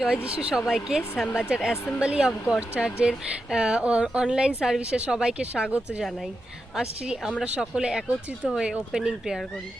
জয় যিশু সবাইকে। Shyambazar assembly of god চার্চের অনলাইন সার্ভিসে সবাইকে স্বাগত জানাই। আসছি আমরা সকলে একত্রিত হয়ে ওপেনিং প্রেয়ার করি।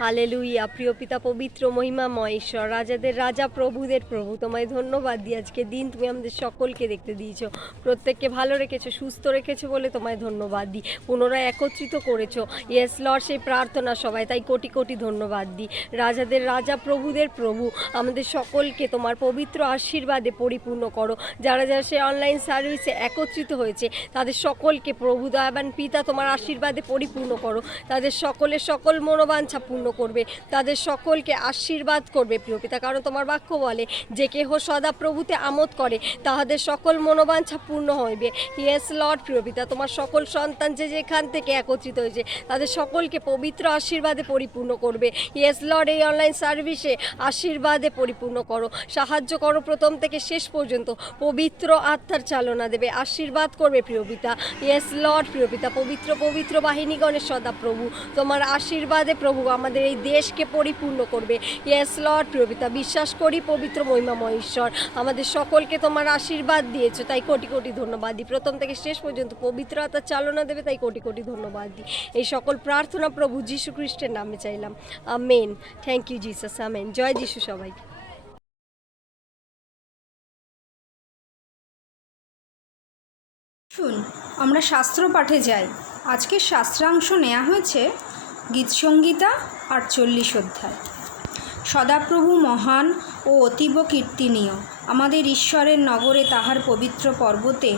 হালেলুইয়া। প্রিয় পিতা পবিত্র মহিমাময় ঈশ্বর, রাজাদের রাজা প্রভুদের প্রভু, তোমায় ধন্যবাদ দিই। আজকে দিন তুমি আমাদের সকলকে দেখতে দিয়েছো, প্রত্যেককে ভালো রেখেছো, সুস্থ রেখেছো বলে তোমায় ধন্যবাদ দিই। পুনরায় একত্রিত করেছো ইয়েস লর্ড সেই প্রার্থনা সবাই, তাই কোটি কোটি ধন্যবাদ দিই। রাজাদের রাজা প্রভুদের প্রভু, আমাদের সকলকে তোমার পবিত্র আশীর্বাদে পরিপূর্ণ করো। যারা যারা সে অনলাইন সার্ভিসে একত্রিত হয়েছে তাদের সকলকে প্রভু দয়াবান পিতা তোমার আশীর্বাদে পরিপূর্ণ করো। তাদের সকলের সকল মনোবাঞ্ছা পূর্ণ করবে, তাদের সকলকে আশীর্বাদ করবে প্রিয় পিতা, কারণ তোমার বাক্য বলে যে কেহ সদা প্রভুতে আমোদ করে তাহাদের সকল মনোবাঞ্ছা পূর্ণ হইবে। ইয়েস লর্ড প্রিয় পিতা, তোমার সকল সন্তান যে যেখান থেকে একত্রিত হয়েছে তাদের সকলকে পবিত্র আশীর্বাদে পরিপূর্ণ করবে। ইয়েস লর্ড এই অনলাইন সার্ভিসে আশীর্বাদে পরিপূর্ণ করো, সাহায্য করো, প্রথম থেকে শেষ পর্যন্ত পবিত্র আত্মার চালনা দেবে, আশীর্বাদ করবে প্রিয় পিতা। ইয়েস লর্ড প্রিয় পিতা, পবিত্র পবিত্র বাহিনীগণের সদা প্রভু তোমার আশীর্বাদে প্রভু আমাদের এই দেশকে পরিপূর্ণ করবে। ইয়েস লর্ড প্রিয় পিতা, বিশ্বাস করি পবিত্র মহিমাময় ঈশ্বর আমাদের সকলকে তোমার আশীর্বাদ দিয়েছো, তাই কোটি কোটি ধন্যবাদ দিই। প্রথম থেকে শেষ পর্যন্ত পবিত্র আত্মার চালনা দেবে, তাই কোটি কোটি ধন্যবাদ দিই। এই সকল প্রার্থনা প্রভু যীশু খ্রিস্টের নামে চাইলাম, amen. Thank you Jesus, amen. জয় যিশু সবাইকে। শুন, আমরা শাস্ত্র পাঠে যাই। আজকের শাস্ত্রাংশ নেওয়া হয়েছে গীতসংগীতা 48 অধ্যায়। সদাপ্রভু মহান ও অতীব কীর্তনীয়, আমাদের ঈশ্বরের নগরে তাহার পবিত্র পর্বতে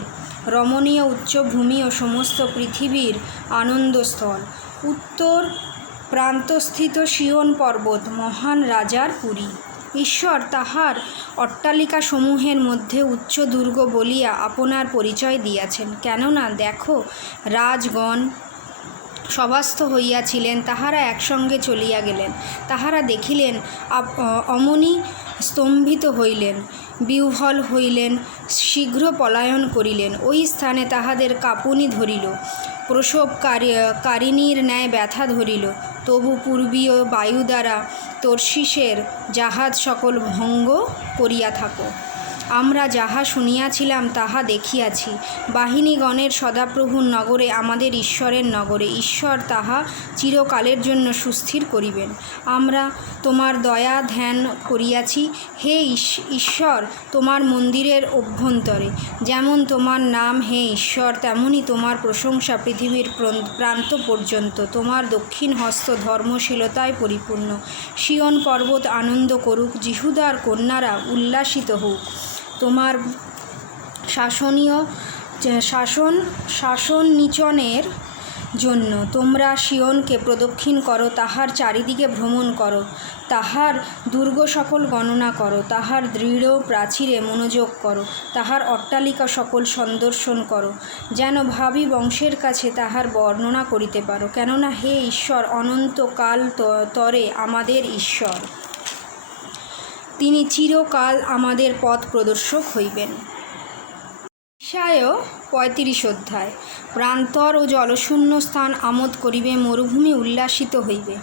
রমণীয় উচ্চভূমি ও সমস্ত পৃথিবীর আনন্দস্থল। উত্তর প্রান্তস্থিত সিয়ন পর্বত মহান রাজার পুরী। ঈশ্বর তাহার অট্টালিকাসমূহের মধ্যে উচ্চ দুর্গ বলিয়া আপনার পরিচয় দিয়াছেন। কেননা দেখো, রাজগণ সভাস্থ হইয়াছিলেন, তাহারা একসঙ্গে চলিয়া গেলেন। তাহারা দেখিলেন, অমনি স্তম্ভিত হইলেন, বিহ্বল হইলেন, শীঘ্র পলায়ন করিলেন। ওই স্থানে তাহাদের কাঁপুনি ধরিল, প্রসবকারিণীর ন্যায় ব্যথা ধরিল। তবু পূর্বীয় বায়ু দ্বারা তর্শিসের জাহাজ সকল ভঙ্গ করিয়া থাকো। আমরা যাহা শুনিয়াছিলাম তাহা দেখিয়াছি, বাহিনীগণের সদাপ্রভুর নগরে, আমাদের ঈশ্বরের নগরে। ঈশ্বর তাহা চিরকালের জন্য সুস্থির করিবেন। আমরা তোমার দয়া ধ্যান করিয়াছি, হে ঈশ্বর, তোমার মন্দিরের অভ্যন্তরে। যেমন তোমার নাম হে ঈশ্বর, তেমনি তোমার প্রশংসা পৃথিবীর প্রান্ত পর্যন্ত। তোমার দক্ষিণ হস্ত ধর্মশীলতায় পরিপূর্ণ। সিয়ন পর্বত আনন্দ করুক, যিহুদার কন্যারা উল্লাসিত হোক। তোমার শাসন নিচনের জন্য তোমরা সিয়নকে প্রদক্ষিণ করো, তাহার চারিদিকে ভ্রমণ করো, তাহার দুর্গ সকল গণনা করো, তাহার দৃঢ় প্রাচীরে মনোযোগ করো, তাহার অট্টালিকা সকল সন্দর্শন করো, যেন ভাবী বংশের কাছে তাহার বর্ণনা করিতে পারো। কেননা হে ঈশ্বর অনন্তকাল তরে আমাদের ঈশ্বর, তিনি চিরকাল আমাদের পথ প্রদর্শক হইবেন। ঈশায়া 35 অধ্যায়। প্রান্তর ও জলশূন্য স্থান আমোদ করিবে, মরুভূমি উল্লাসিত হইবে,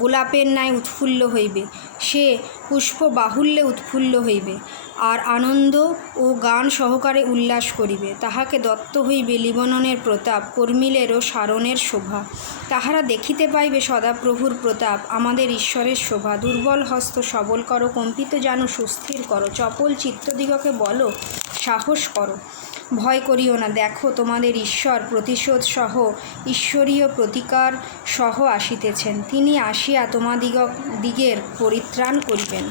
গোলাপের ন্যায় উৎফুল্ল হইবে, সে পুষ্প বাহুল্যে উৎফুল্ল হইবে, আর আনন্দ ও গান সহকারে উল্লাস করিবে। তাহাকে দত্ত হইবে লিবননের প্রতাপ, কর্মিলের ও সারণের শোভা। তাহারা দেখিতে পাইবে সদাপ্রভুর প্রতাপ, আমাদের ঈশ্বরের শোভা। দুর্বল হস্ত সবল করো, কম্পিত জানু সুস্থির করো, চপল চিত্তদিগকে বলো সাহস করো। ভয় করিও না, দেখো তোমাদের ঈশ্বর প্রতিশোধ সহ ঈশ্বরীয় প্রতিকার সহ আসিতেছেন। তিনি আসিয়া তোমাদিগের পরিত্রাণ করিবেন।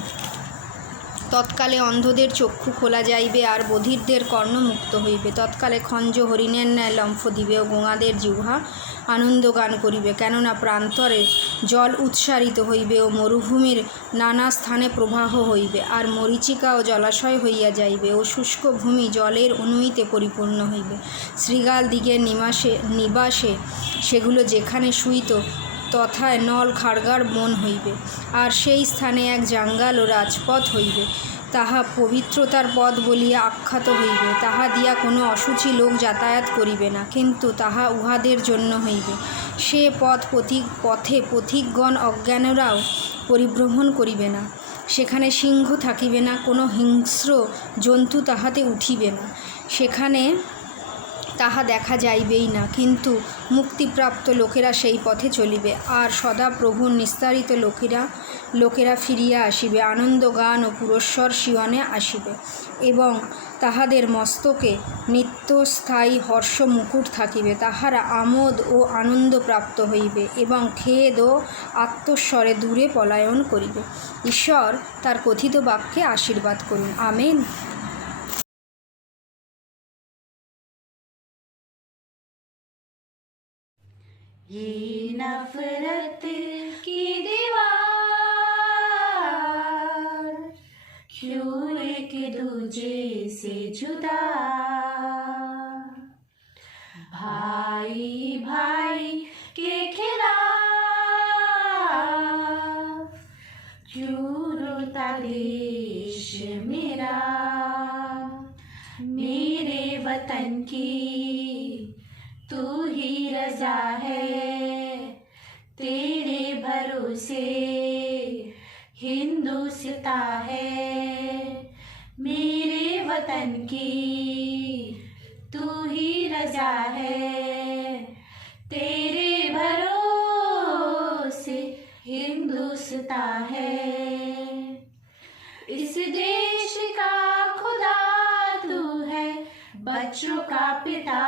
তৎকালে অন্ধদের চক্ষু খোলা যাইবে, আর বধিরদের কর্ণ মুক্ত হইবে। তৎকালে খঞ্জ হরিণের ন্যায় লম্ফ দিবে, ও গোঙাদের জিহ্বা আনন্দ গান করিবে। কেননা প্রান্তরে জল উৎসারিত হইবে, ও মরুভূমির নানা স্থানে প্রবাহ হইবে, আর মরীচিকা ও জলাশয় হইয়া যাইবে, ও শুষ্ক ভূমি জলের অনুইতে পরিপূর্ণ হইবে। শৃগাল দিগের নিবাসে সেগুলো যেখানে শুইত, তথায় নল খাড়গার বন হইবে, আর সেই স্থানে এক জাঙ্গাল ও রাজপথ হইবে। তাহা পবিত্রতার পথ বলিয়া আখ্যাত হইবে। তাহা দিয়া কোনো অশুচি লোক যাতায়াত করিবে না, কিন্তু তাহা উহাদের জন্য হইবে। সে পথে পথিকগণ অজ্ঞানরাও পরিভ্রমণ করিবে না। সেখানে সিংহ থাকিবে না, কোনো হিংস্র জন্তু তাহাতে উঠিবে না, সেখানে তাহা দেখা যাইবেই না, কিন্তু মুক্তিপ্রাপ্ত লোকেরা সেই পথে চলিবে, আর সদা প্রভুর নিস্তারিত লোকেরা ফিরিয়া আসিবে, আনন্দ গান ও পুরস্বর শিয়নে আসিবে, এবং তাহাদের মস্তকে নিত্যস্থায়ী হর্ষ মুকুট থাকিবে, তাহারা আমোদ ও আনন্দ প্রাপ্ত হইবে এবং খেদ ও আত্মস্বরে দূরে পলায়ন করিবে। ঈশ্বর তার কথিত বাক্যে আশীর্বাদ করুন। আমেন। ये नफरत की दीवार क्यों एक दूजे से जुदा, भाई भाई के खिलाफ क्यों रोता देश मेरा, मेरे वतन की तू ही रजा है, तेरे भरोसे हिंदुस्ता है, मेरे वतन की तू ही रजा है, तेरे भरोसे हिंदुस्ता है। इस देश का खुदा तू है, बच्चों का पिता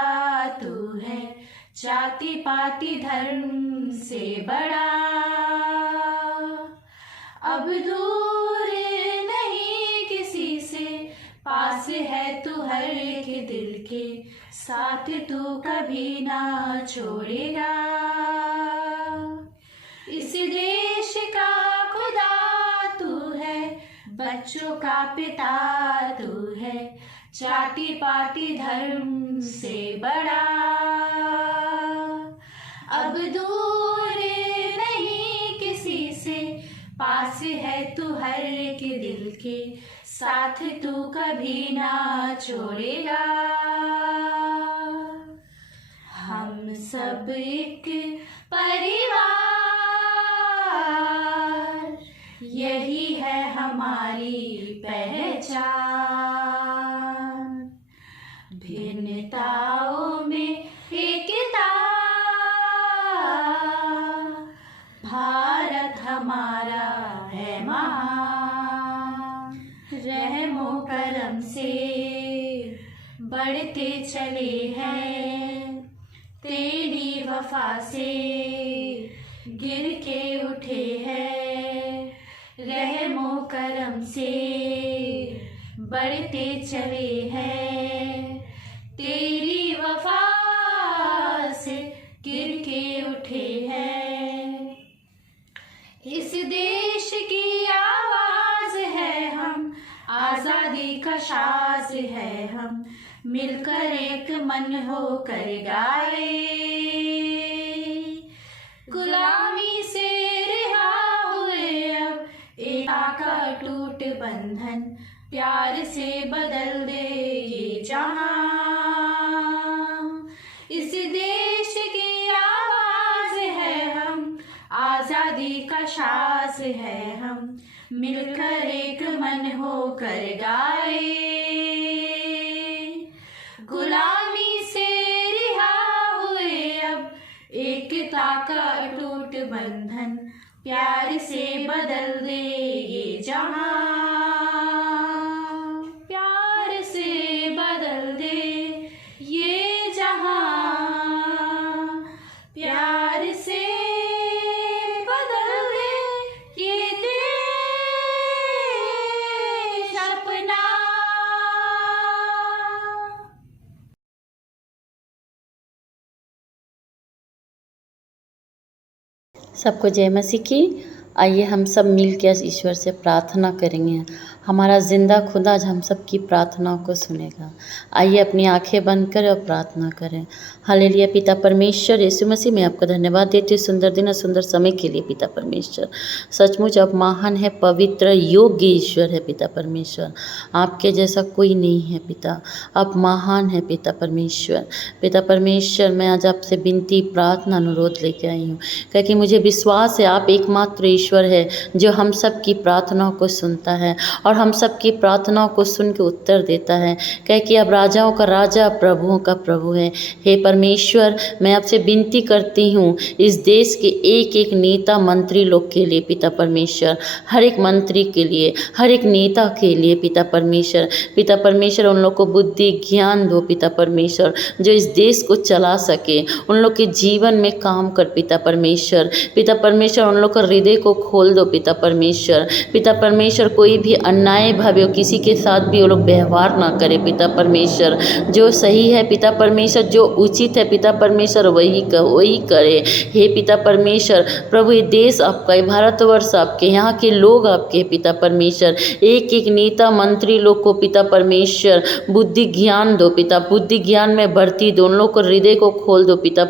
तू है, जाति पाति धर्म से बड़ा अब दूर नहीं किसी से, पास है तू हर एक दिल के, साथ तू कभी ना छोड़ेगा। इस देश का खुदा तू है, बच्चों का पिता तू है, जाति पाति धर्म से बड़ा अब दूर नहीं किसी से, पास है तू हर एक दिल के, साथ तू कभी ना छोड़ेगा। हम सब एक परिवार, यही है हमारी पहचान, भिन्नताओं में एकता, भारत हमारा है महान, रहमो करम से बढ़ते चले हैं, तेरी वफा से गिर के उठे हैं, रहमो करम से बढ़ते चले हैं, तेरी वफा से गिर के उठे हैं। इस देश की आवाज है हम, आजादी का साज है हम, मिलकर एक मन होकर गाए, गुलामी से रिहा हुए अब एकता का टूट बंधन, प्यार से बदल दे ये जहां। इस देश की आवाज है हम, आजादी का साज है हम, मिलकर एक मन होकर गाए, गुलामी से रिहा हुए अब एकता का अटूट बंधन, प्यार से बदल दे ये जहां, प्यार से बदल दे ये जहां, प्यार से बदल दे ये देश अपना। सबको जय मसीह की। आइए हम सब मिल के ईश्वर से प्रार्थना करेंगे। हमारा जिंदा खुदा आज हम सब की प्रार्थनाओं को सुनेगा। आइए अपनी आंखें बंद करें और प्रार्थना करें। हालेलुया। पिता परमेश्वर यीशु मसीह, मैं आपको धन्यवाद देती हूँ सुंदर दिन और सुंदर समय के लिए। पिता परमेश्वर, सचमुच आप महान है, पवित्र, योग्य ईश्वर है। पिता परमेश्वर, आपके जैसा कोई नहीं है। पिता, आप महान है। पिता परमेश्वर, पिता परमेश्वर, मैं आज आपसे विनती, प्रार्थना, अनुरोध लेके आई हूँ, क्योंकि मुझे विश्वास है आप एकमात्र ईश्वर है जो हम सब की प्रार्थनाओं को सुनता है और हम सब की प्रार्थनाओं को सुन के उत्तर देता है, कह कि अब राजाओं का राजा प्रभुओं का प्रभु है। हे परमेश्वर, मैं आपसे विनती करती हूँ इस देश के एक एक नेता मंत्री लोग के लिए पिता परमेश्वर, हर एक मंत्री के लिए, हर एक नेता के लिए पिता परमेश्वर उन लोग को बुद्धि ज्ञान दो पिता परमेश्वर, जो इस देश को चला सके, उन लोग के जीवन में काम कर पिता परमेश्वर उन लोग का हृदय को खोल दो पिता परमेश्वर कोई भी अन्याय भावे किसी के साथ भी वो लोग व्यवहार ना करे पिता परमेश्वर, जो सही है पिता परमेश्वर, जो उचित है पिता परमेश्वर वही करे। हे पिता परमेश्वर, प्रभु ये देश आपका, ये भारतवर्ष आपके, यहाँ के लोग आपके पिता परमेश्वर, एक एक नेता मंत्री लोग को पिता परमेश्वर बुद्धि ज्ञान दो पिता, बुद्धि ज्ञान में बढ़ती दो, उन लोग को हृदय को खोल दो पिता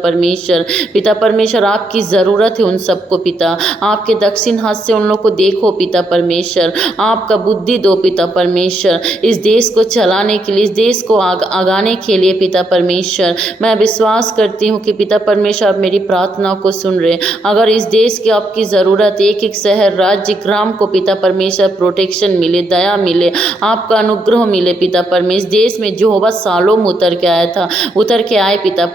परमेश्वर आपकी ज़रूरत है उन सबको पिता, आपके दक्षिण हाथ से उन लोग को देखो पिता परमेश्वर, आपका बुद्धि दो पिता परमेश्वर, इस देश को चलाने के लिए, इस देश को आगाने के लिए पिता परमेश्वर। मैं विश्वास करती हूँ कि पिता परमेश्वर आप मेरी प्रार्थनाओं को सुन रहे। अगर इस देश की आपकी ज़रूरत, एक एक शहर राज्य ग्राम को पिता परमेश्वर प्रोटेक्शन मिले, दया मिले, आपका अनुग्रह मिले पिता परमेश्वर। इस देश में यहोवा शालोम उतर के आए पिता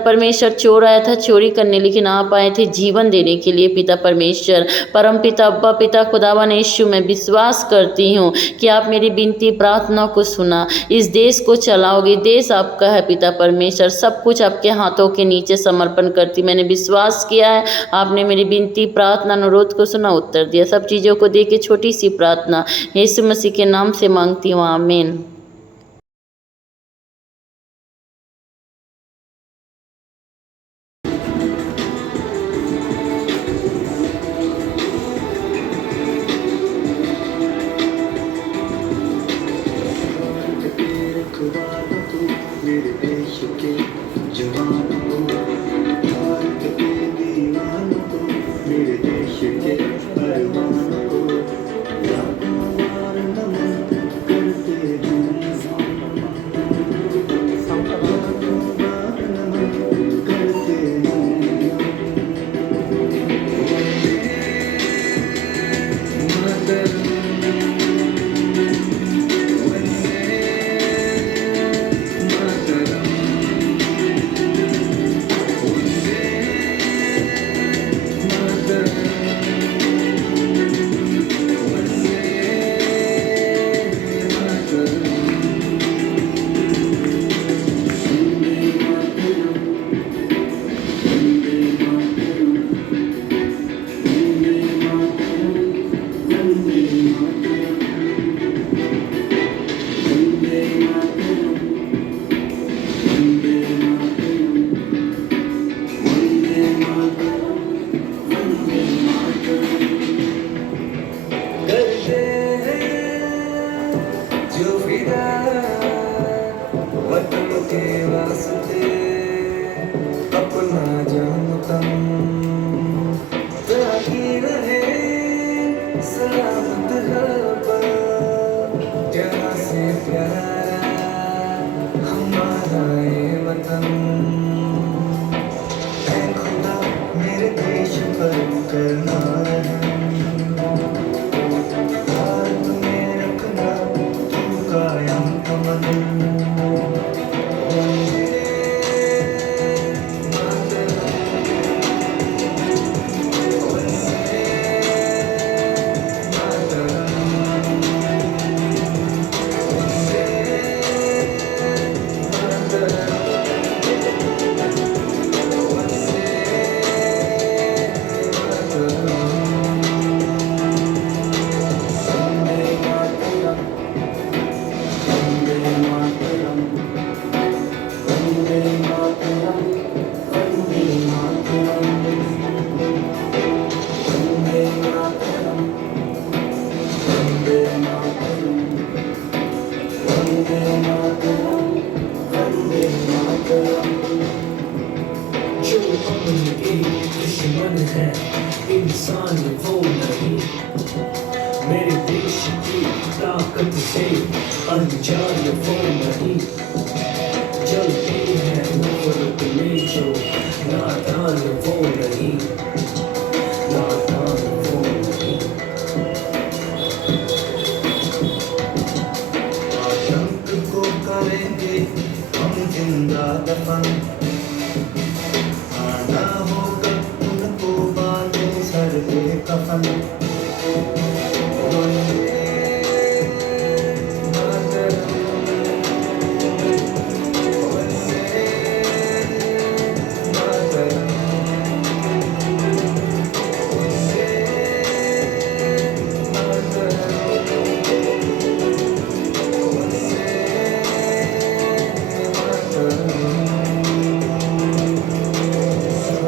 परमेश्वर चोर आया था चोरी करने, लेकिन आप आए थे जीवन देने के लिए पिता परमेश्वर। परम पिता अब्बा पिता खुदावन यीशु, मैं विश्वास करती हूँ कि आप मेरी विनती प्रार्थना को सुना, इस देश को चलाओगे, देश आपका है पिता परमेश्वर, सब कुछ आपके हाथों के नीचे समर्पण करती। मैंने विश्वास किया है, आपने मेरी विनती प्रार्थना अनुरोध को सुना, उत्तर दिया। सब चीज़ों को दे के छोटी सी प्रार्थना यीशु मसीह के नाम से मांगती हूँ, आमीन। मेरे देश के जवानों को, भारत के दीवानों को, मेरे देश के अरमानों को लाखों बार नमन करते हैं, लाखों बार नमन करते हैं। इंसान वो नहीं, मेरे देश की ताकत से अनजान वो नहीं, जलती है नफरत में जो नादान वो नहीं, होगा दफन आना होगा उनको बांधे सर पे कफन वंदे मातरम वंदे मातरम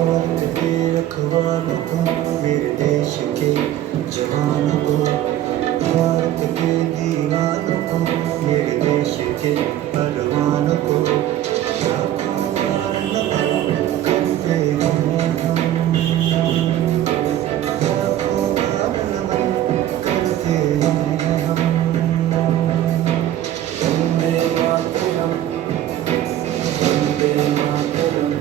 भारत के रखवालों को मेरे देश के जवानों को भारत के दीवानों को मेरे देश के परवानों को लाखों बार नमन करते हैं हम लाखों बार नमन करते हैं हम वंदे मातरम वंदे मातरम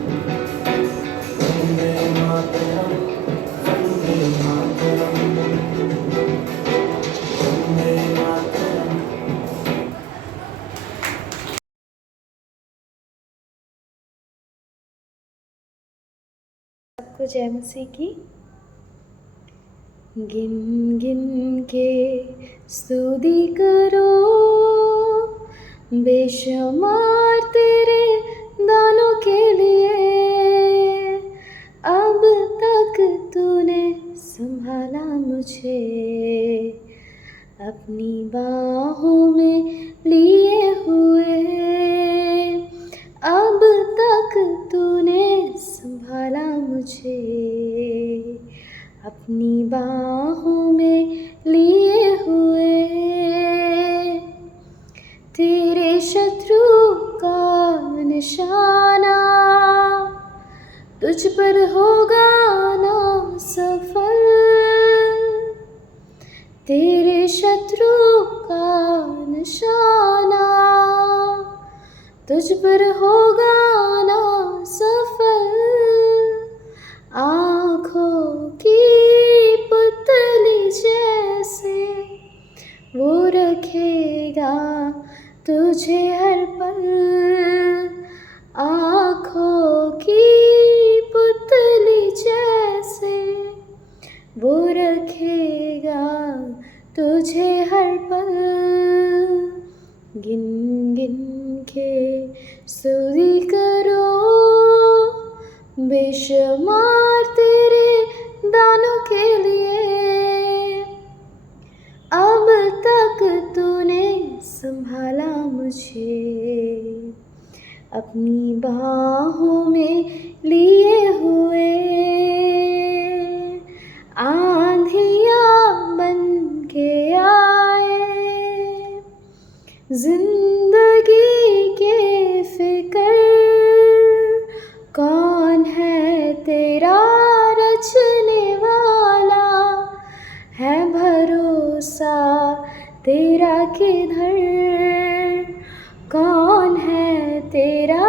वंदे मातरम वंदे मातरम वंदे मातरम सबको जय मसीह की। गिन गिन के स्तुति करो बेशुमार तेरे दानों के लिए। अब तक तूने संभाला मुझे अपनी बाहों में लिए हुए। अब तक तूने संभाला मुझे अपनी बाहों में लिए हुए। तेरे शत्रु का निशाना तुझ पर होगा ना सफल। तेरे शत्रु का निशाना तुझ पर होगा ना सफल। आँखों की पुतली जैसे वो रखेगा तुझे हर पल। आँखों की पुतली जैसे वो रखेगा तुझे हर पल। गिन गिन के स्तुति करो बेशुमार तेरे दानों के लिए। अब तक तूने संभाला मुझे अपनी बाहों में लिए हुए। आंधियाँ बन के आए जिंदगी के फिकर। कौन है तेरा रचने वाला है भरोसा तेरा किधर। कौन है तेरा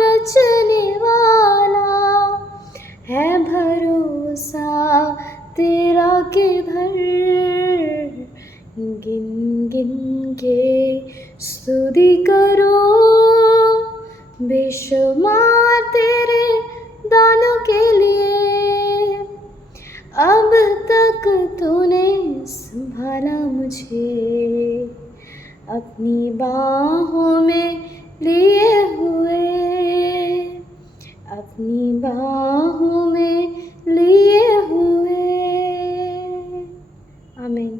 रचने वाला है भरोसा तेरा किधर। गिन गिन के स्तुति करो बेशुमार तेरे दानों के लिए। अब तक तूने संभाला मुझे अपनी बाहों में लिए हुए। अपनी बाहों में लिए हुए। आमीन।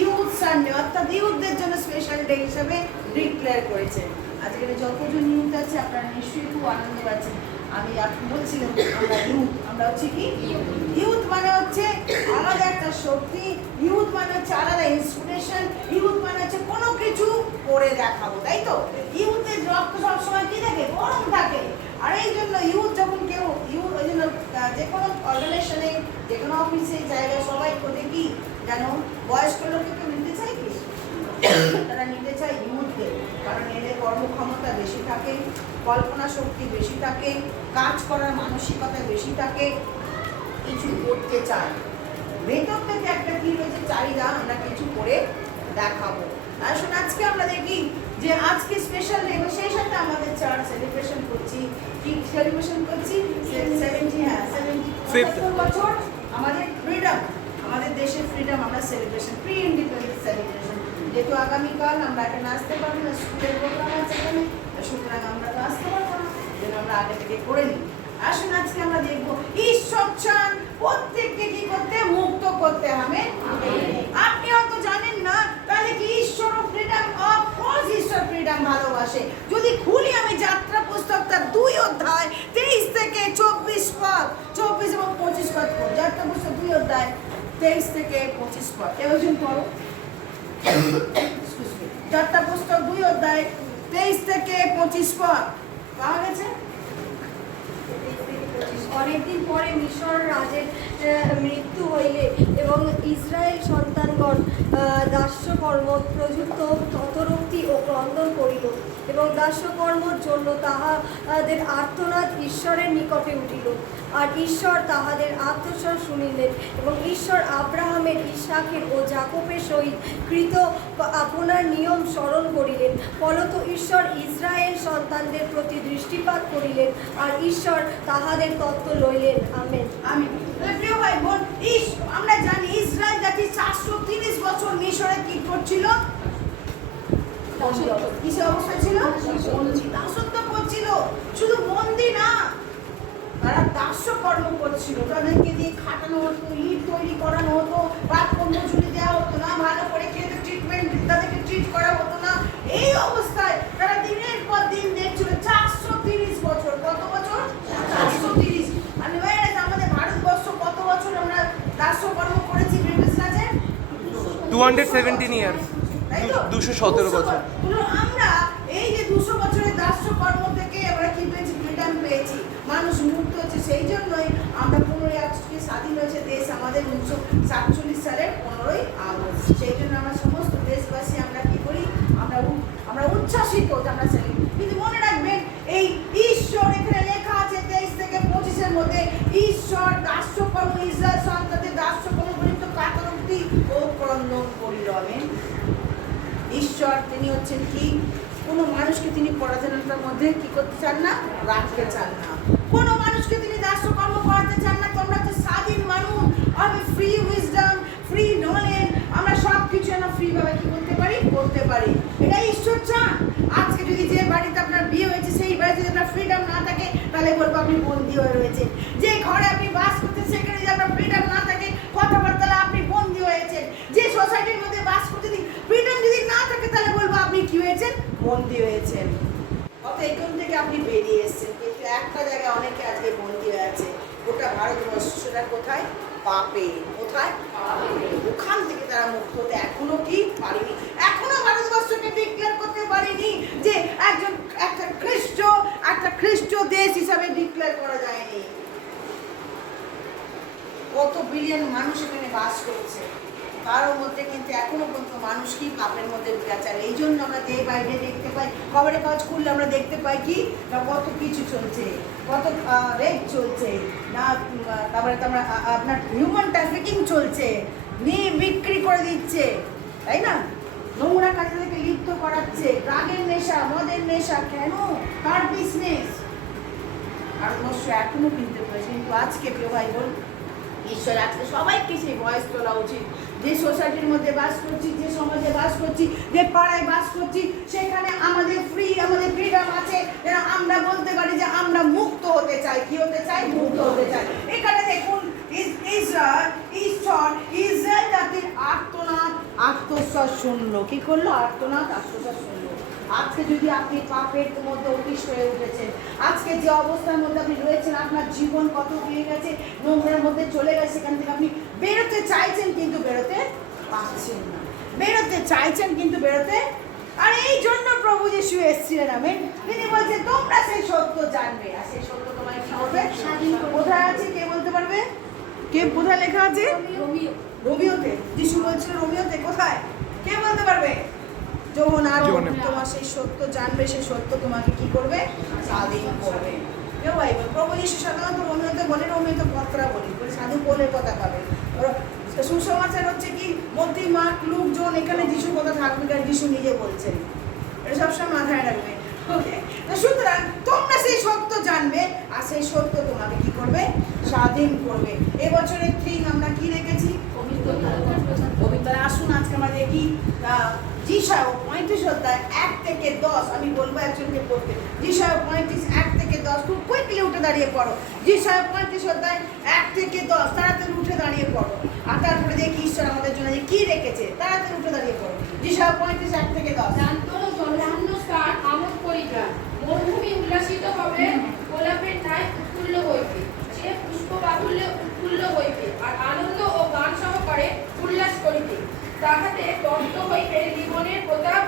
ইউথ সানডে অর্থাৎ ইউথদের জন্য স্পেশাল ডে হিসাবে ডিক্লেয়ার করেছে। আজকে যতজন ইউথ আছে আপনারা নিশ্চয়ই খুব আনন্দ পাচ্ছেন। আমি বলছিলাম আমরা ইউথ, আমরা হচ্ছে কি ইউথ মানে হচ্ছে আলাদা একটা শক্তি, ইউথ মানে হচ্ছে আলাদা ইন্সপিরেশন, ইউথ মানে হচ্ছে কোনো কিছু করে দেখাবো, তাই তো? ইউথের রক্ত সবসময় কি থাকে? গরম থাকে। আর এই জন্য ইউথ যখন কেউ ইউথ, ওই জন্য যে কোনো অর্গানাইজেশনে, যে কোনো অফিসে জায়গায় সবাই খোঁজে কি যেন বয়স্ক লোককে কেউ নিতে চায় কি? তারা নিতে চায় ইউথকে, কারণ এদের কর্মক্ষমতা বেশি থাকে, কল্পনা শক্তি বেশি থাকে, কাজ করার মানসিকতা বেশি থাকে, কিছু করতে চায়। ভেতর থেকে একটা কি রয়েছে চাহিদা, আমরা কিছু করে দেখাবো। আসুন আজকে আমরা দেখি যে আজকে স্পেশাল ডে, সেই সাথে আমাদের চার্চ সেলিব্রেশন করছি। কি সেলিব্রেশন করছি? 70 বছর আমাদের ফ্রিডম, আমাদের দেশের ফ্রিডম আমরা সেলিব্রেশন, প্রি ইন্ডিপেন্ডেন্স সেলিব্রেশন। যেহেতু আগামীকাল আমরা এখানে আসতে পারবো না, স্কুলের প্রোগ্রাম আছে এখানে, সুতরাং আমরা তো আসতে পারবো না, যেন আমরা আগে থেকে করে নিই। আসুন আজকে আমরা দেখবো ঈশ্বর চান প্রত্যেককে কি করতে? মুক্ত করতে হবে। আপনি হয়তো জানেন না, তাহলে কি ঈশ্বর ফ্রিডম, অফকোর্স ঈশ্বর ফ্রিডম ভালোবাসে। যদি খুলি আমি যাত্রা পুস্তকটা 2 অধ্যায় 23 থেকে 24 পদ, 24 এবং 25 পদ পড়ো। যাত্রা পুস্তক 2 অধ্যায় 23 থেকে 25 পদ। এরকম পড়ো। যাত্রা পুস্তক 2 অধ্যায় 23 থেকে 25 পদ পাওয়া গেছে? অনেকদিন পরে মিশর রাজের মৃত্যু হইলে এবং ইসরায়েল সন্তানগণ দাস্যকর্ম প্রযুক্ত ততরক্তি ও ক্রন্দন করিল এবং দাস্যকর্মর জন্য তাহাদের আর্তনাদ ঈশ্বরের নিকটে উঠিল। আর ঈশ্বর তাহাদের আর্তস্বর শুনিলেন এবং ঈশ্বর আব্রাহামের, ইসাকের ও যাকোবের সহিত কৃত আপনার নিয়ম স্মরণ করিলেন। ফলত ঈশ্বর ইসরায়েল সন্তানদের প্রতি দৃষ্টিপাত করিলেন আর ঈশ্বর তাহাদের তত্ত্ব লইলেন। আমেন। আমি প্রিয় ভাই বোন, আমরা জানি ইসরায়েল জাতি 430 বছর মিশরে কি করছিল? কিসে অবস্থা ছিল? দাসত্ব করছিল। শুধু বন্দি না, তারা দাস্যকর্ম করছিল। তাদেরকে দিয়ে খাটানো হতো, ইট তৈরি করানো হতো, রাতকর্ম ছুটি দেওয়া হতো না, ভালো করে খেতে ট্রিটমেন্ট, তাদেরকে ট্রিট করা হতো না। এই অবস্থায় তারা দিনের পর দিন দেখছিল 430 বছর। কত বছর? 430। আমি আমাদের ভারতবর্ষ কত বছর আমরা দাস্যকর্ম করেছি? প্রিভিয়াস আছে 217 ইয়ার্স, 217 বছর। আমরা এই যে 200 বছরের দাস্যকর্ম থেকে আমরা কি পেয়েছি? ফ্রিডম পেয়েছি, মানুষ মুক্ত হচ্ছে। সেই জন্যই আমরা 15ই আগস্টে স্বাধীন হয়েছে দেশ আমাদের 1947 সালের 15ই আগস্ট। সেই জন্য আমরা সমস্ত দেশবাসী আমরা কি করি? আমরা উচ্ছ্বাসিত, আমরা কিন্তু মনে রাখবেন এই ঈশ্বর, এখানে লেখা আছে 23 থেকে 25-এর মধ্যে, ঈশ্বর দাস্যকর্ম, ইসরায়েল সন্তানদের দাস্যকর্ম পর্যন্ত কাতরক্তি ও ক্রন্দন করিল। আমেন। ঈশ্বর তিনি হচ্ছেন কি? কোনো মানুষকে তিনি পরাধীনতার মধ্যে কি করতে চান না? রাখতে চান না। কোনো মানুষকে তিনি দাস্যকর্ম করাতে চান না। তোমরা তো স্বাধীন মানুষ, আমি ফ্রি উইজডম, ফ্রি নলেজ, আমরা সব কিছু আমরা ফ্রি ভাবে কি করতে পারি? করতে পারি। এটা ঈশ্বর চান। আজকে যদি যে বাড়িতে আপনার বিয়ে হয়েছে সেই বাড়িতে যদি আপনার ফ্রিডম না থাকে, তাহলে বলবো আপনি বন্দী হয়ে রয়েছেন। যে ঘরে আপনি বাস করছেন সেখানে যদি আপনার ফ্রিডম না থাকে, কথাবার্তা আপনি বন্দী হয়েছেন। যে সোসাইটির মধ্যে বাস করতে ফ্রিডম যদি না থাকে, তাহলে বলবো আপনি কি হয়েছেন? বন্দী হয়েছেন। অত এখান থেকে আপনি বেরিয়ে এসেছেন, কিন্তু একটা জায়গায় অনেকে আজকে বন্দী হয়ে আছে। গোটা ভারতবর্ষ, সেটা কোথায়? পাপে। কোথায়? ওখান থেকে তারা মুক্ত হতে এখনো কি পারেনি। এখনো ভারতবর্ষকে ডিক্লেয়ার করতে পারেনি যে একটা খ্রিস্ট দেশ হিসাবে ডিক্লেয়ার করা যায়নি। কত বিলিয়ন মানুষ এখানে বাস করছে, তারও মধ্যে কিন্তু এখনো পর্যন্ত মানুষ কি পাপের মধ্যে ডুবে আছে। আর এই জন্য আমরা ডে বাই ডে দেখতে পাই, খবরের কাগজ খুললে আমরা দেখতে পাই কি না কত কিছু চলছে, কত রেপ চলছে না, তারপরে তো আমরা আপনার হিউম্যান ট্রাফিকিং চলছে, নিয়ে বিক্রি করে দিচ্ছে, তাই না? নোংরা কাজে থেকে লিপ্ত করাচ্ছে, ড্রাগের নেশা, মদের নেশা, কেন? কার বিজনেস। ভারতবর্ষ এখনো কিনতে পারে, কিন্তু আজকে প্রিয় ভাই বোন, ঈশ্বর আজকে সবাইকে সেই ভয়েস তোলা উচিত। যে সোসাইটির মধ্যে বাস করছি, যে সমাজে বাস করছি, যে পাড়ায় বাস করছি, সেখানে আমাদের ফ্রিডম আছে, যেন আমরা বলতে পারি যে আমরা মুক্ত হতে চাই। কি হতে চাই? মুক্ত হতে চাই। এখানে দেখুন ইসরায়েল জাতির আর্তনাদ আত্মশ্বাস শুনলো। কি করলো? আর্তনাদ আত্মশ্বাস শুনলো। আজকে যদি আপনি পাপের মধ্যে অতিষ্ঠ হয়ে উঠেছেন, আজকে যে অবস্থার মধ্যে আপনি রয়েছেন, আপনার জীবন কত হয়ে গেছে, নোংরার মধ্যে চলে গেছে, সেখান থেকে আপনি বেরোতে চাইছেন কিন্তু বেরোতে পারছেন না, বেরোতে চাইছেন কিন্তু বেরোতে। আর এই জন্য প্রভু যিশু এসেছিলেন, আমেন। তিনি বলছেন তোমরা সেই সত্য জানবে, আর সেই সত্য তোমায় কি করবে? কোথায় আছে কে বলতে পারবে? কে কোথায় লেখা আছে? রোমিওতে। যিশু বলছিল রোমিওতে, কোথায়? কে বলতে পারবে? যখন আর তোমার সেই সত্য জানবে, সেই সত্য তোমাকে কি করবে? স্বাধীন করবে। কেউ ভাই প্রভু যিশু সাধারণত রোমিওতে বলে, রোমিওতে পত্রা বলি, সাধু পোলের কথা পাবে। সুসমাচার হচ্ছে কি মধ্যে মার্ক, লুক, জন, এখানে যিশু কথা থাকবে, কারণ যিশু নিজে বলছেন। এটা সবসময় মাথায় রাখবে। ওকে, তো সুতরাং তোমরা সেই সত্য জানবে, আর সেই সত্য তোমাকে কি করবে? স্বাধীন করবে। এবছরের থিম আমরা কি রেখেছি? পবিত্রতা। আসুন আজকে আমরা দেখি যিশায়া 35 অধ্যায় 1 থেকে 10। আমি বলবো একজনকে পড়তে। যিশায়া 35 1 থেকে 10। খুব কুইকলি উঠে দাঁড়িয়ে পড়ো। যিশায়া 35 অধ্যায় 1 থেকে 10। তাড়াতাড়ি উঠে দাঁড়িয়ে পড়ো, আর তারপরে দেখি ঈশ্বর আমাদের জন্য কি রেখেছে। তাড়াতাড়ি উঠে দাঁড়িয়ে পড়ো। যিশায়া 35 1 থেকে 10। শান্তনু জলাহন্য স্থান আমোদ করিবে, মরুভূমি উল্লাসিত হবে, গোলাপের ন্যায় উৎফুল্ল হইবে, সে পুষ্প বাহুল্যে উৎফুল্ল হইবে, আর আনন্দ ও গান সহকারে উল্লাস করিবে। তাহাতে তপ্ত হইবে জীবনের প্রতাপ,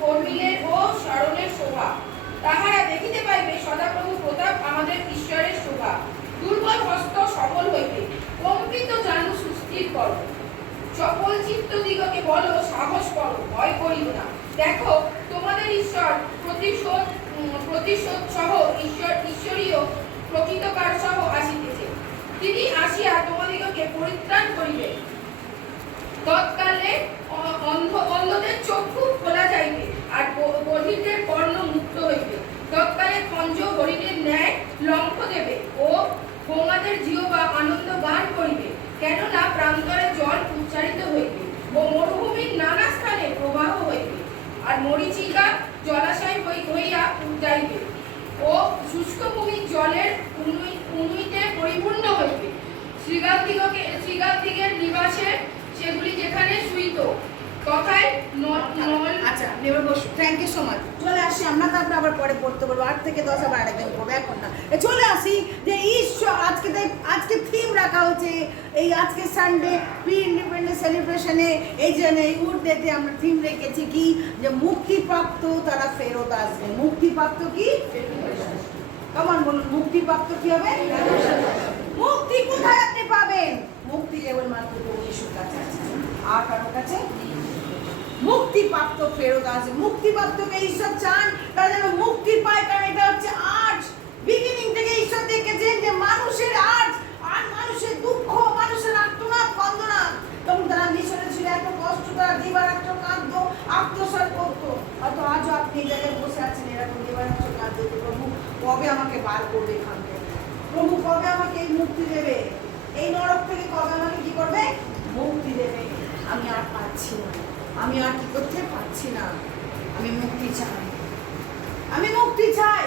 কর্মীলের ও স্মরণের শোভা। তাহারা দেখিতে পাইবে সদাপ্রভু প্রতাপ, আমাদের ঈশ্বরের শোভা। দুর্বল হস্ত সবল হইবে, কম্পিত জানু সুস্থির করো। সকল চিত্ত দিগকে বলো, সাহস করো, ভয় করিও না। দেখো তোমাদের ঈশ্বর প্রতিশোধ সহ ঈশ্বরীয় প্রকৃতকার সহ আসিতেছে। তিনি আসিয়া তোমাদিগকে পরিত্রাণ করিবে। তৎকালে অন্ধদের চক্ষু খোলা যাইবে, আর বধিরদের কর্ণ মুক্ত হইবে। তৎকালে খঞ্জ হরিণের ন্যায় লঙ্ঘ দেবে, ও গোমাদের জিহ্বা আনন্দ গান করিবে। কেননা প্রান্তরে জল উচ্চারিত হইবে, ও মরুভূমির নানা স্থানে প্রবাহ হইবে, আর মরীচিকা জলাশয় হইয়া যাইবে, ও শুষ্ক ভূমি জলের উনুইতে পরিপূর্ণ হইবে। শৃগালদিগের নিবাসে সেগুলি যেখানে শুইত, তথায় আচ্ছা নেবে বসো। Thank you so much. চলে আসি আমরা, তারপরে আবার পরে পড়তে বলবো। 8 থেকে 10 আবার আরেকদিন পড়বো, এখন না। চলে আসি যে ঈশ্বর আজকে থিম রাখা হচ্ছে। এই আজকে সানডে প্রি ইন্ডিপেন্ডেন্স সেলিব্রেশনে, এই জন্য এই উর্দেতে আমরা থিম রেখেছি কি, যে মুক্তিপ্রাপ্ত তারা ফেরত আসবে। মুক্তিপ্রাপ্ত কি? কেমন বলুন, মুক্তিপ্রাপ্ত কি হবে? মুক্তি কোথায় আপনি পাবেন? মুক্তি কেবলমাত্র প্রভু যিশুর কাছে আছে, আর কারোর কাছে মুক্তিপ্রাপ্ত ফেরত আসে। মুক্তিপ্রাপ্তকে ঈশ্বর চান তারা যেন মুক্তি পায়, কারণ এটা হচ্ছে আজ বিগিনিং থেকে ঈশ্বর দেখেছেন যে মানুষের আজ আর মানুষের দুঃখ, মানুষের আত্মনাদ, কন্দনাদ। তখন তারা মিশরে ছিল, এত কষ্ট, তারা দিবারাত্র কাঁদতো, আত্মসাৎ করতো। হয়তো আজও আপনি এই জায়গায় বসে আছেন এরকম দিবারাত্র কাঁদতে, প্রভু কবে আমাকে বার করবে এখান থেকে? প্রভু কবে আমাকে এই মুক্তি দেবে? এই নরক থেকে কবে আমাকে কি করবে? মুক্তি দেবে। আমি আর পাচ্ছি না, আমি আর কি করতে পারছি না, আমি মুক্তি চাই, আমি মুক্তি চাই।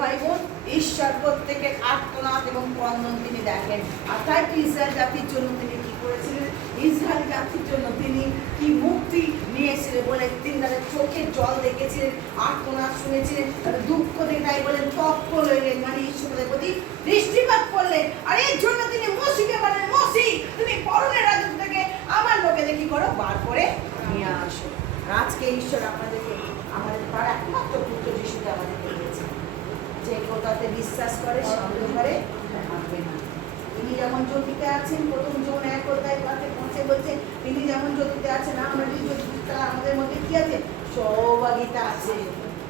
ভাই বোন, ঈশ্বর প্রত্যেকের আত্মনাদ এবং ক্রন্দন তিনি দেখেন। আর তাই ইসরায়েল জাতির জন্য তিনি কি করেছিলেন? ইসরায়েল জাতির জন্য তিনি কি মুক্তি নিয়েছিলেন বলে তিনি তাদের চোখের জল দেখেছিলেন, আত্মনাদ শুনেছিলেন, তাদের দুঃখ দেখে তাই বলেন তপ্ত লইলেন, মানে ঈশ্বরের প্রতি দৃষ্টিপাত করলেন। আর এর জন্য তিনি মসিকে বলেন, মসি তুমি পরনের রাজ্য থেকে আমার লোকেদের কি করো? বার করে নিয়ে আসো। আজকে ঈশ্বর আপনাদেরকে, আমাদের তার একমাত্র পুত্র যিশুকে আমাদেরকে দিয়েছে। যে কোথাতে বিশ্বাস করে সে অন্ধকারে থাকবে না। তিনি যেমন জ্যোতিতে আছেন, প্রথম জন 1:5 পৌঁছে বলছে তিনি যেমন জ্যোতিতে আছেন, আমরা যদি জ্যোতিতে, তাহলে আমাদের মধ্যে কি আছে? সহভাগিতা আছে।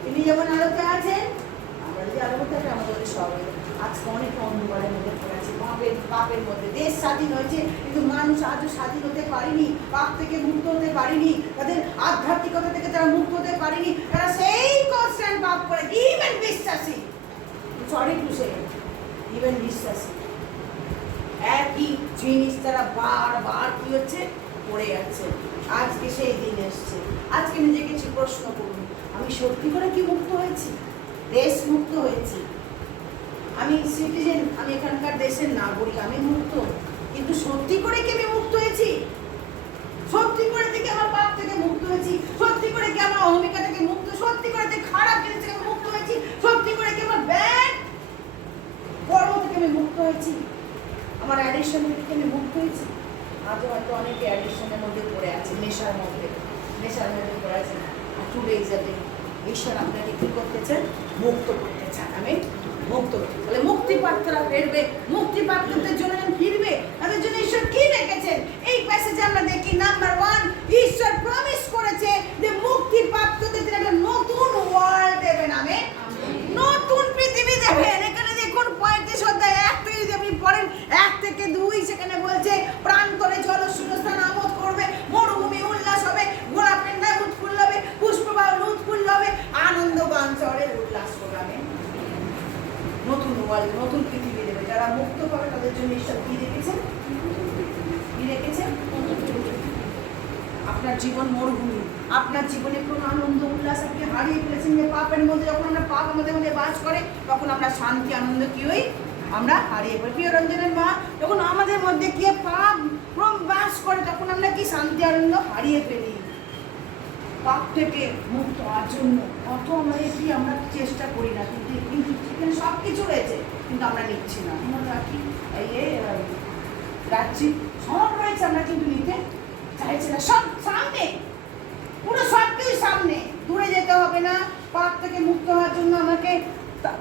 তিনি যেমন আলোতে আছেন, আমরা যদি আলোতে থাকি আমাদের মধ্যে সহভাগিতা। আজকে অনেক অন্ধকারের মধ্যে পড়ে আছে, পাপের মধ্যে। দেশ স্বাধীন হয়েছে কিন্তু মানুষ আজও স্বাধীন হতে পারেনি, পাপ থেকে মুক্ত হতে পারেনি, তাদের আধ্যাত্মিকতা থেকে তারা মুক্ত হতে পারেনি। তারা সেই কনস্ট্যান্ট পাপ করে, ইভেন বিশ্বাসী, সরি টু সে, ইভেন বিশ্বাসী একই জিনিস তারা বারবার কি হচ্ছে? করে যাচ্ছে। আজকে সেই দিন এসছে। আজকে নিজেকে কিছু প্রশ্ন করুন, আমি সত্যি করে কি মুক্ত হয়েছি? দেশ মুক্ত হয়েছি, আমি সিটিজেন, আমি এখানকার দেশের নাগরিক, আমি মুক্ত, কিন্তু সত্যি করে কি আমি মুক্ত হয়েছি? সত্যি করে কি আমার পাপ থেকে মুক্ত হয়েছি? সত্যি করে কি আমার অহমিকা থেকে মুক্ত? সত্যি করে কি খারাপ জিনিস থেকে মুক্ত হয়েছি? সত্যি করে কি আমার ব্যাড কর্ম থেকে আমি মুক্ত হয়েছি? আমার অ্যাডিকশন থেকে আমি মুক্ত হয়েছি? আজও হয়তো অনেকে অ্যাডিকশনের মধ্যে পড়ে আছে, নেশার মধ্যে পড়ে আছে। আর টুডে ইজ আ ডে, ঈশ্বর আপনাকে কি করতে চান? মুক্ত করতে চান। আমি মুক্ত, তাহলে মুক্তিপ্রাপ্তরা ফিরবে, মুক্তিপ্রাপ্তদের জন্য ফিরবে, তাদের জন্য ঈশ্বর কি রেখেছেন? এই প্যাসেজে আমরা দেখি, নাম্বার 1, ঈশ্বর প্রমিস করেছে যে মুক্তিপ্রাপ্তদের তিনি একটা নতুন ওয়ার্ল্ড দেবেন। আমেন। নতুন পৃথিবী দেবেন। এখানে দেখুন 35 অধ্যায় 1 থেকে যদি আপনি পড়েন, 1 থেকে 2, সেখানে বলছে প্রান্তরে জলশূন্যস্থান আমোদ করবে, মরুভূমি উল্লাস হবে, গোলাপের ন্যায় উৎফুল্ল হবে, পুষ্পবায়ু উৎফুল্ল হবে, আনন্দ গান চড়ে উল্লাস করবে। নতুন ওয়ার্ল্ড, নতুন পৃথিবী দেবে। যারা মুক্ত পাবে তাদের জন্য ঈশ্বর কি রেখেছেন? কি রেখেছেন? আপনার জীবন মরুভূমি, আপনার জীবনে কোনো আনন্দ উল্লাস আপনি হারিয়ে ফেলেছেন। যে পাপের মধ্যে যখন আমরা পাপ আমাদের মধ্যে বাস করে, তখন আমরা শান্তি আনন্দ কি হই? আমরা হারিয়ে ফেলি। প্রিয় রঞ্জনের মা, যখন আমাদের মধ্যে কি পাপ বাস করে, তখন আমরা কি শান্তি আনন্দ হারিয়ে ফেলি। পাপ থেকে মুক্ত হওয়ার জন্য কত আমরা চেষ্টা করি না, কিন্তু সেখানে সব কিছু রয়েছে, কিন্তু আমরা নিচ্ছি না। আমরা রাখি রাখছি, সব রয়েছে, আমরা কিন্তু নিতে চাইছি না। সব সামনে, পুরো সব কিছু সামনে, দূরে যেতে হবে না। পাপ থেকে মুক্ত হওয়ার জন্য আমাকে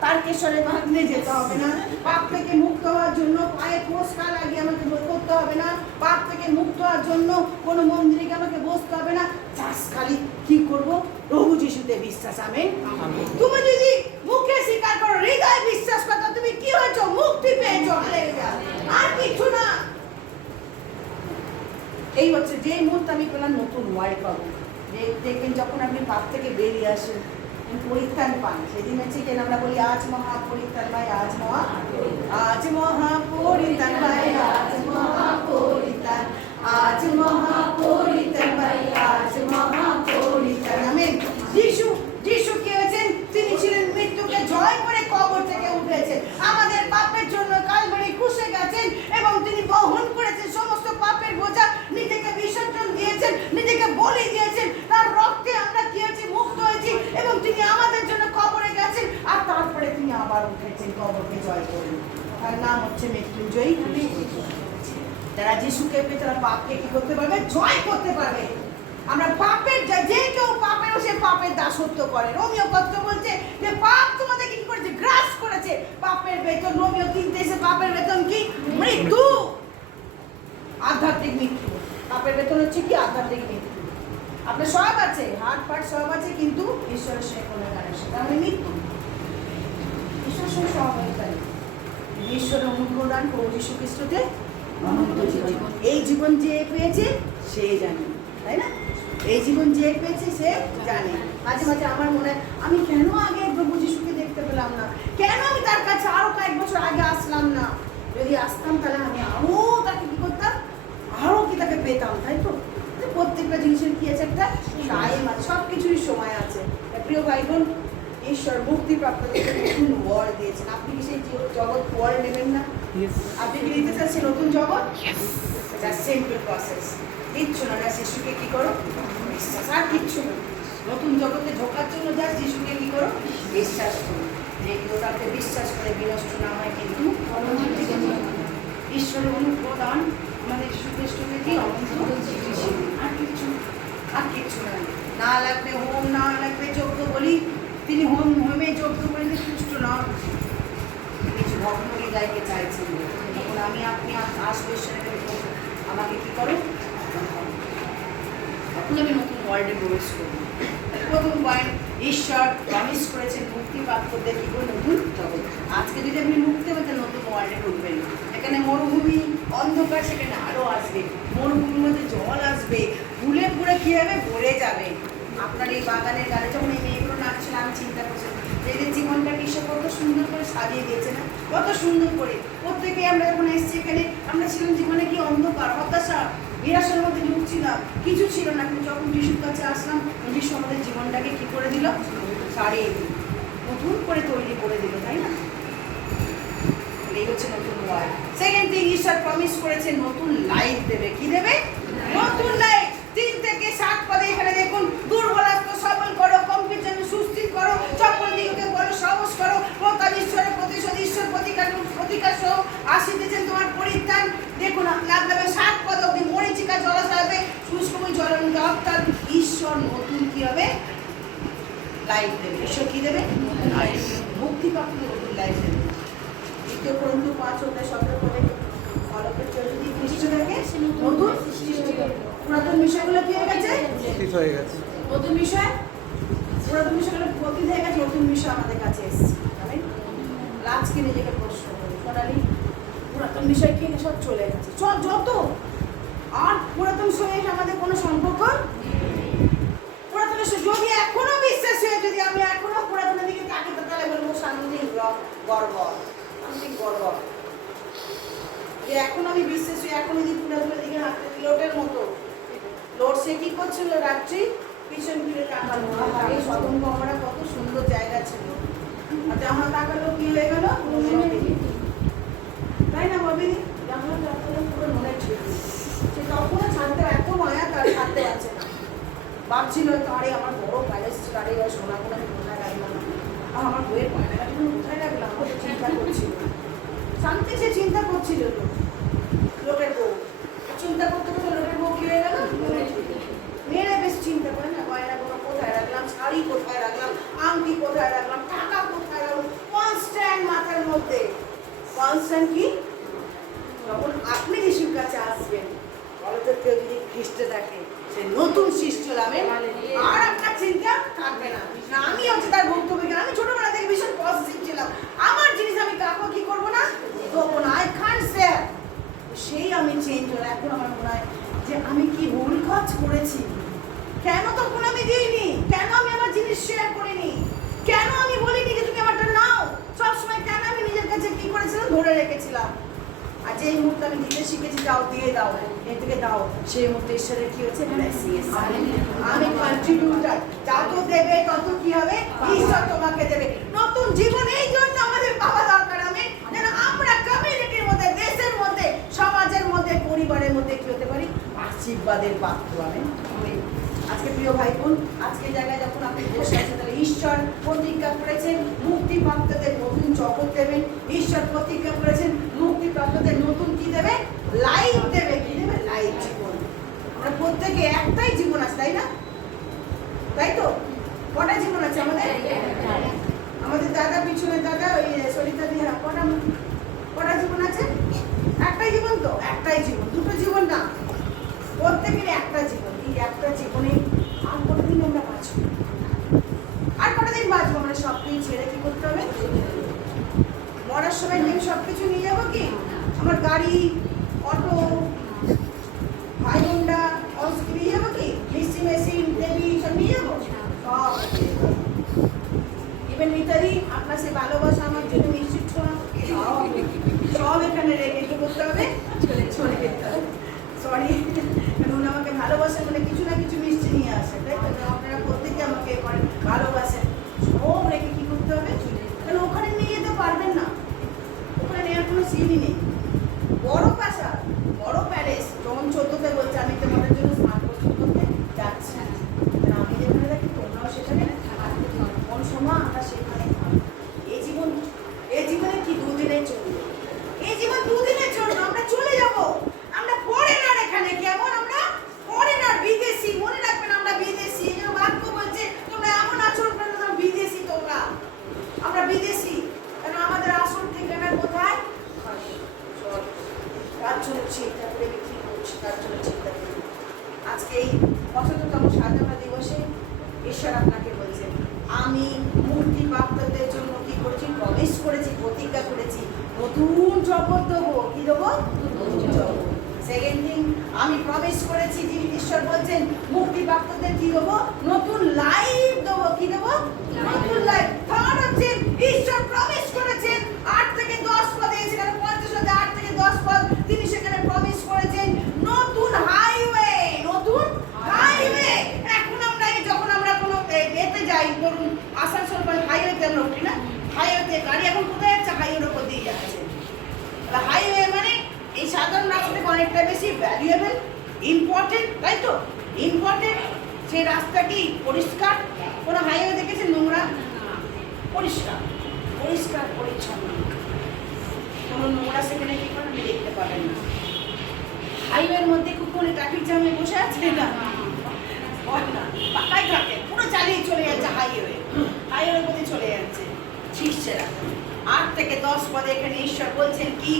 তারকেশ্বরে বাঁধলে যেতে হবে না। পাপ থেকে মুক্ত হওয়ার জন্য পায়ে পোস্কা লাগিয়ে আমাকে করতে হবে না। পাপ থেকে মুক্ত হওয়ার জন্য কোনো মন্দিরে আমাকে বসতে হবে না। জাস্ট খালি কি করব? প্রভু যিশুতে বিশ্বাস। আমেন। তুমি যদি মুখে স্বীকার করো, হৃদয়ে বিশ্বাস করো, তুমি কি হয়েছো? মুক্তি পেয়েছো। হালেলুয়া। আর কিছু না। এই হচ্ছে যে মুহূর্তে আমি পেলাম নতুন ওয়ার্ল্ড পাবো। দেখবেন যখন আপনি পাপ থেকে বেরিয়ে আসেন, পরিত্রাণ পান, সেদিন হচ্ছে কেন আমরা বলি আজ মহাপরিত্রাণ ভাই, আজ মহাপরিত্রাণ ভাই, আজ মহাপরিত্রাণ, আজ মহাপরিত্রাণ ভাই, আজ মহাপরিত্রাণ। আমেন। যিশু কি হয়েছেন? তিনি ছিলেন মৃত্যুকে জয় করে কবর থেকে উঠেছেন, আমাদের পাপের জন্য কালভারি ক্রুশে গেছেন এবং তিনি বহন করেছেন সমস্ত পাপের বোঝা, নিজেকে বিসর্জন দিয়েছেন, নিজেকে বলি দিয়েছেন। তার রক্তে আমরা কি হয়েছি? মুক্ত হয়েছি। এবং তিনি আমাদের জন্য কবরে গেছেন, আর তারপরে তিনি আবার উঠেছেন কবরকে জয় করে। তার নাম হচ্ছে মৃত্যুঞ্জয়ী। যারা যিশুকে পেয়ে তারা পাপকে কি করতে পারবে? জয় করতে পারবে। আমরা পাপের, যে কেউ পাপের, সে পাপের দাসত্ব করে। রোমিও পত্র বলছে যে পাপ তোমাদের কি করেছে? গ্রাস করেছে। পাপের বেতন, রোমিও 3:23, পাপের বেতন কি? মৃত্যু, আধ্যাত্মিক মৃত্যু। পাপের বেতন হচ্ছে কি? আধ্যাত্মিক মৃত্যু। আপনার সব আছে, হাত পাট সব আছে, কিন্তু ঈশ্বরের সঙ্গে কোনো কানেকশন, তার মানে মৃত্যু। ঈশ্বরের সঙ্গে সহযোগিতা নেই। ঈশ্বরের অনুপ্রদান প্রভু যীশু খ্রিস্টতে অনন্ত জীবন। এই জীবন যে পেয়েছে সে জানে, তাই না? এই জীবন যে পেয়েছে সে জানে। মাঝে মাঝে আমার মনে হয়, আমি কেন আগে প্রভু যীশুকে দেখতে পেলাম না? কেন আমি তার কাছে আরো কয়েক বছর আগে আসলাম না? যদি আসতাম তাহলে আমি আরো তাকে কি করতাম? আরো কি তাকে পেতাম, তাই তো? প্রত্যেকটা জিনিসের কি আছে? একটা টাইম আছে, সব কিছুরই সময় আছে। প্রিয় ভাই বোন, ঈশ্বর মুক্তিপ্রাপ্তদের নতুন ওয়ার্ল্ড দিয়েছেন। আপনি কি সেই জগৎ ওয়ার্ল্ড নেবেন না? আপনি কি নিতে চাচ্ছেন নতুন জগৎ? সিম্পল প্রসেস, কিচ্ছু না। যিশুকে কি করো? বিশ্বাস, আর কিচ্ছু না। নতুন জগতে ঢোকার জন্য যা যিশুকে কি করো? বিশ্বাস করো। যে কেউ তাকে বিশ্বাস করে বিনষ্ট না হয়, কিন্তু ঈশ্বরের অনুপ্রদান আমাদের যীশু খ্রিস্টকে কি? অনন্ত জীবন। আর কিচ্ছু না। না লাগবে হোম, না লাগবে যজ্ঞ বলি। তিনি হোমে যজ্ঞ বলিতে তুষ্ট নন, কিছু ভগ্ন হৃদয়কে চাইছেন। তখন আমি আসবে সেটা আমাকে কি করো, তখন আমি নতুন ওয়ার্ল্ডে প্রবেশ করবো। প্রথম পয়েন্ট, ঈশ্বর প্রমিস করেছেন মুক্তিপ্রাপ্তদের কি করে নতুন জগৎ। আজকে যদি আপনি মুক্তি পেতেন নতুন ওয়ার্ল্ডে ঢুকবেন, এখানে মরুভূমি অন্ধকার, সেখানে আরও আসবে, মরুভূমির মধ্যে জল আসবে, ফুলে ফুলে কী হবে, ভরে যাবে। আপনার এই বাগানের গানে যখন এই মেয়েগুলো নাচছিল, আমি চিন্তা করছি এদের জীবনটাকে ঈশ্বর কত সুন্দর করে সাজিয়ে দিয়েছে না, কত সুন্দর করে। প্রত্যেকে আমরা যখন এসেছি এখানে, আমরা ছিলাম জীবনে কি অন্ধকার, হতাশা, নিরাশার মধ্যে ঢুকছিলাম, কিছু ছিল না। কিন্তু যখন যিশুর কাছে আসলাম, যিশু আমাদের জীবনটাকে কি করে দিল, সারিয়ে দিল, নতুন করে তৈরি করে দিল, তাই না? এই হচ্ছে নতুন ওয়ার্ল্ড। সেকেন্ড থিং, ঈশ্বর প্রমিস করেছে নতুন লাইফ দেবে। কি দেবে? নতুন লাইফ। 3 থেকে 7 পদে এখানে দেখুন, দুর্বলাত্ম সবল করো, কমকে জন্য সুস্থির করো, সকল দিগকে বলো সাহস করো, প্রতাপ ঈশ্বরের প্রতিশোধ ঈশ্বর প্রতিকার সহ আসিতেছেন তোমার পরিত্রাণ। দেখুন লাগবে 7 পদ অব্দি, মরিচিকা জলাশয় হবে, শুষ্কময় জলের মধ্যে, অর্থাৎ ঈশ্বর নতুন কি হবে, লাইফ দেবে। ঈশ্বর কি দেবে? লাইফ। মুক্তিপ্রাপ্ত নতুন লাইফ দেবে। 2 Corinthians 5:17 পদে ফলকের কেউ যদি খ্রিস্ট থাকে, নতুন সৃষ্টি। পুরাতন বিষয়গুলো কি হয়ে গেছে? হয়ে গেছে। নতুন বিষয়, পুরাতন বিষয়গুলো অতীত হয়ে গেছে, নতুন বিষয় আমাদের কাছে এসেছে। জানেন, আজকে নিজেকে প্রশ্ন করি, সোনালি পুরাতন বিষয় কি সব চলে গেছে, যত আর পুরাতন সঙ্গে আমাদের কোনো সম্পর্ক। পুরাতনের যদি এখনো বিশ্বাস হয়ে, যদি আমি এখনো পুরাতনের দিকে তাকি, তাহলে বলবো শান্তি গর্ব, শান্তি গর্ব। যে এখন আমি বিশ্বাস হই, এখন যদি পুরাতনের দিকে হাঁটতে, লোটের মতো লোট সে কি করছিল, রাত্রি পিছন ফিরে তাকালো, আগে সতর্ক আমরা কত সুন্দর জায়গা ছিল, আর জামা তাকালো কি হয়ে গেল, তাই না ববি? জামা তাকালো পুরো মনে ছিল, সে তখনও ছাড়তে এত মায়া, তার ছাড়তে আছে না। ভাবছিল আরে আমার বড় প্যালেস ছিল, আরে সোনাগুলো আমি কোথায় রাখলাম, আর আমার বইয়ের পায়নাগুলো কোথায় রাখলাম, আমাকে চিন্তা করছিল, শান্তি সে চিন্তা করছিল। লোকের বউ চিন্তা করতে করতে লোকের বউ কি হয়ে গেল, মেয়েরা বেশ চিন্তা করে না, গয়নাগুলো কোথায় রাখলাম, শাড়ি কোথায় রাখলাম, আংটি কোথায় রাখলাম, টাকা কোথায় রাখলাম, কনস্ট্যান্ট মাথার মধ্যে। কনস্ট্যান্ট কি? যখন আপনি যিশুর কাছে আসবেন, বলতো কেউ যদি খ্রিস্টে থাকে, সে নতুন সৃষ্টি হবে, আর আপনার চিন্তা থাকবে না। আমি হচ্ছে তার বক্তব্য, আমি ছোটবেলা থেকে ভীষণ পজিটিভ ছিলাম, আমার জিনিস আমি কাউকে কি করবো না, দেবো না, আই কান্ট শেয়ার। সেই আমি চেঞ্জ হলো। এখন আমার মনে হয় যে আমি কি ভুল কাজ করেছি, কেন তখন আমি দিইনি, কেন আমি আমার জিনিস শেয়ার করিনি, কেন আমি বলিনি যে তুমি আমারটা নাও, সবসময় কেন আমি নিজের কাছে কি করেছিলাম, ধরে রেখেছিলাম। আর যেই মুহূর্তে আমি দিতে শিখেছি, যাও দিয়ে দাও, এর থেকে দাও, সেই মুহূর্তে ঈশ্বরের কি হচ্ছে, আমি কন্ট্রিবিউটার, যত দেবে তত কি হবে, ঈশ্বর তোমাকে দেবে নতুন জীবন। এই জন্য আমাদের পাওয়া দরকার, আমি যেন আমরা কমিউনিটির মধ্যে, দেশের মধ্যে, সমাজের মধ্যে, পরিবারের মধ্যে কি হতে পারি, আশীর্বাদের পাত্র। আমি আজকে প্রিয় ভাই বোন, আজকে জায়গায় যখন আপনি বসে আছেন, তাহলে ঈশ্বর প্রতিজ্ঞা করেছেন মুক্তিপ্রাপ্তদের নতুন জগৎ দেবেন। ঈশ্বর প্রতিজ্ঞা করেছেন মুক্তিপ্রাপ্তদের নতুন কি দেবে, লাইফ দেবে। কি দেবে? লাইফ, জীবন। আমরা প্রত্যেকে একটাই জীবন আছে, তাই না? তাই তো? কটা জীবন আছে আমাদের? আমাদের দাদা, পিছনে দাদা, ওই সরিতা দিয়ে, কটা জীবন আছে? একটাই জীবন তো, একটাই জীবন, দুটো জীবন না, প্রত্যেকের একটা জীবন। এই একটা জীবনে আর কতদিন আমরা বাঁচবো, আর কতদিন বাঁচবো? আমরা সব কিছু ছেড়ে কি করতে হবে, মরার সময় আমি সব কিছু নিয়ে যাবো কি, আমার গাড়ি, অটো, ভাই বোনরা নিয়ে যাবো কি, মিক্সি মেশিন, টেবি সব নিয়ে যাবো, সব ইভেন মিতালি আপনার সে ভালোবাসা আমার জন্য নিশ্চিত সব এখানে রেখে কি করতে হবে, চলে যেতে হবে। সরি, কারণ আমাকে ভালোবাসে বলে কিছু না কিছু মিষ্টি নিয়ে আসে, তাই তো? আপনারা প্রত্যেকে আমাকে ভালোবাসেন, সব রেখে কি করতে হবে, কারণ ওখানে নিয়ে যেতে পারবেন না, ওখানে নেওয়ার কোনো সিনই নেই। বড় প্রাসাদ, বড় প্যালেস, যখন 14তে বলছে আমি তোমাদের জন্য স্নান করতে যাচ্ছি, আমি যেখানে থাকি তোমরাও সেখানে থাকতে পারো, কোন সময় আমরা সেখানে থাকবো। এই জীবনে কি দুদিনের জন্য, এই জীবন দুদিনের জন্য, আমরা চলে যাব, আমরা ফরেনার, এখানে কেমন আমরা ফরেনার, বিদেশি, মনে রাখবেন আমরা বিদেশি। এই জন্য বাক্য বলছে তোমরা এমন আচরণ করো না, বিদেশি তোমরা, আমরা বিদেশি, কারণ আমাদের আসল ঠিকানা কোথায়, তার জন্য আমি মূর্তি ভক্তদের জন্য কি করেছি, প্রমিস করেছি, প্রতিজ্ঞা করেছি, নতুন জগৎ দেবো। কি দেবো? নতুন জগৎ। সেকেন্ড থিং, আমি প্রমিস করেছি, যিনি ঈশ্বর বলছেন মুক্তি ভক্তদের কি দেবো, নতুন লাইফ দেবো। কি দেবো? নতুন লাইফ। থার্ড হচ্ছে ঈশ্বর প্রমিস করেছেন 8 থেকে 10 পদে, সেখানে 50 হতে 8 থেকে 10 পদ, তিনি সেখানে প্রমিস করেছেন নতুন হাইওয়ে, নতুন হাইওয়ে। এখন আমরা যখন আমরা কোনো এতে যাই, ধরুন আসানসোল হাইওয়েতে আমরা উঠি না, হাইওয়েতে গাড়ি এখন কোথায় যাচ্ছে, হাইওয়ের উপর দিয়ে যাচ্ছে। হাইওয়ে মানে এই সাধারণ রাস্তা থেকে অনেকটা বেশি ভ্যালুয়েবল, ইম্পর্টেন্ট, তাই তো? ইম্পর্টেন্ট। সেই রাস্তা কি পরিষ্কার? কোনো হাইওয়ে দেখেছেন নোংরা? পরিষ্কার, পরিষ্কার পরিচ্ছন্ন, কোনো নোংরা সেখানে কি করে আপনি দেখতে পাবেন না। হাইওয়ের মধ্যে কুকুরে ট্রাফিক জ্যামে বসে আছে না, হয় না, পাকাই থাকে, পুরো চালিয়ে চলে যাচ্ছে হাইওয়ে, হাইওয়ের মধ্যে চলে যাচ্ছে। শিষ্যেরা 8 থেকে 10 পদে এখানে ঈশ্বর বলছেন কি,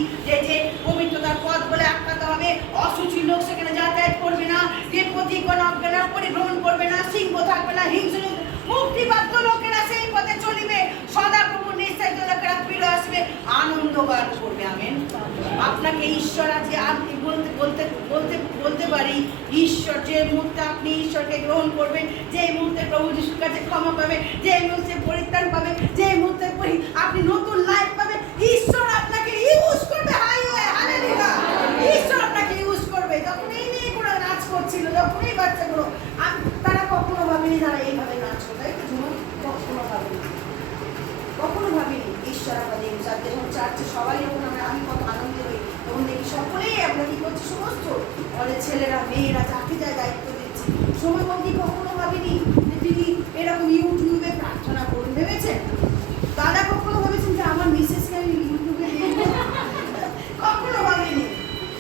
যে পবিত্রতার পথ বলে আখ্যাত হবে, অসুচি লোক সেখানে যাতায়াত করবে না, যে পথিকগণ অজ্ঞানা পরিভ্রমণ করবে না, সিংহ থাকবে না, হিংস্র মুক্তিপ্রাপ্ত লোকেরা সেই পথে চলিবে, সদা প্রভু নিশ্চিত লোকেরা ফিরে আসবে, আনন্দ গান করবে। আমেন। আপনাকে ঈশ্বর আজকে আপনি বলতে বলতে বলতে বলতে পারি, ঈশ্বর যে মুহূর্তে আপনি ঈশ্বরকে গ্রহণ করবেন, যে মুহূর্তে প্রভু যিশুর কাছে ক্ষমা পাবে, যে মুহূর্তে পরিত্রাণ পাবে, যে মুহূর্তে আপনি নতুন লাইফ পাবেন, ঈশ্বর আপনাকে ইউজ করবে। Highway, hallelujah. ঈশ্বর আপনাকে ইউজ করবে। যখন এই মেয়েগুলো নাচ করছিল, যখন এই বাচ্চাগুলো, তারা কখনো ভাবেনি তারা এইভাবে নাচ করবে, কখনো ভাবেনি, কখনো ভাবিনি। ঈশ্বর আমাদের যখন চার্চে সবাই যখন আমি কত আনন্দ হই, তখন দেখি সকলেই আমরা কি করছি, সমস্ত আমাদের ছেলেরা মেয়েরা যাকে যায় দায়িত্ব দিচ্ছি। সময় বন্ধি কখনো ভাবিনি যে তিনি এরকম ইউটিউবে প্রার্থনা করুন, ভেবেছেন? দাদা কখনো ভেবেছেন যে আমার মিসেসকে আমি ইউটিউবে দেখবো? কখনো ভাবিনি।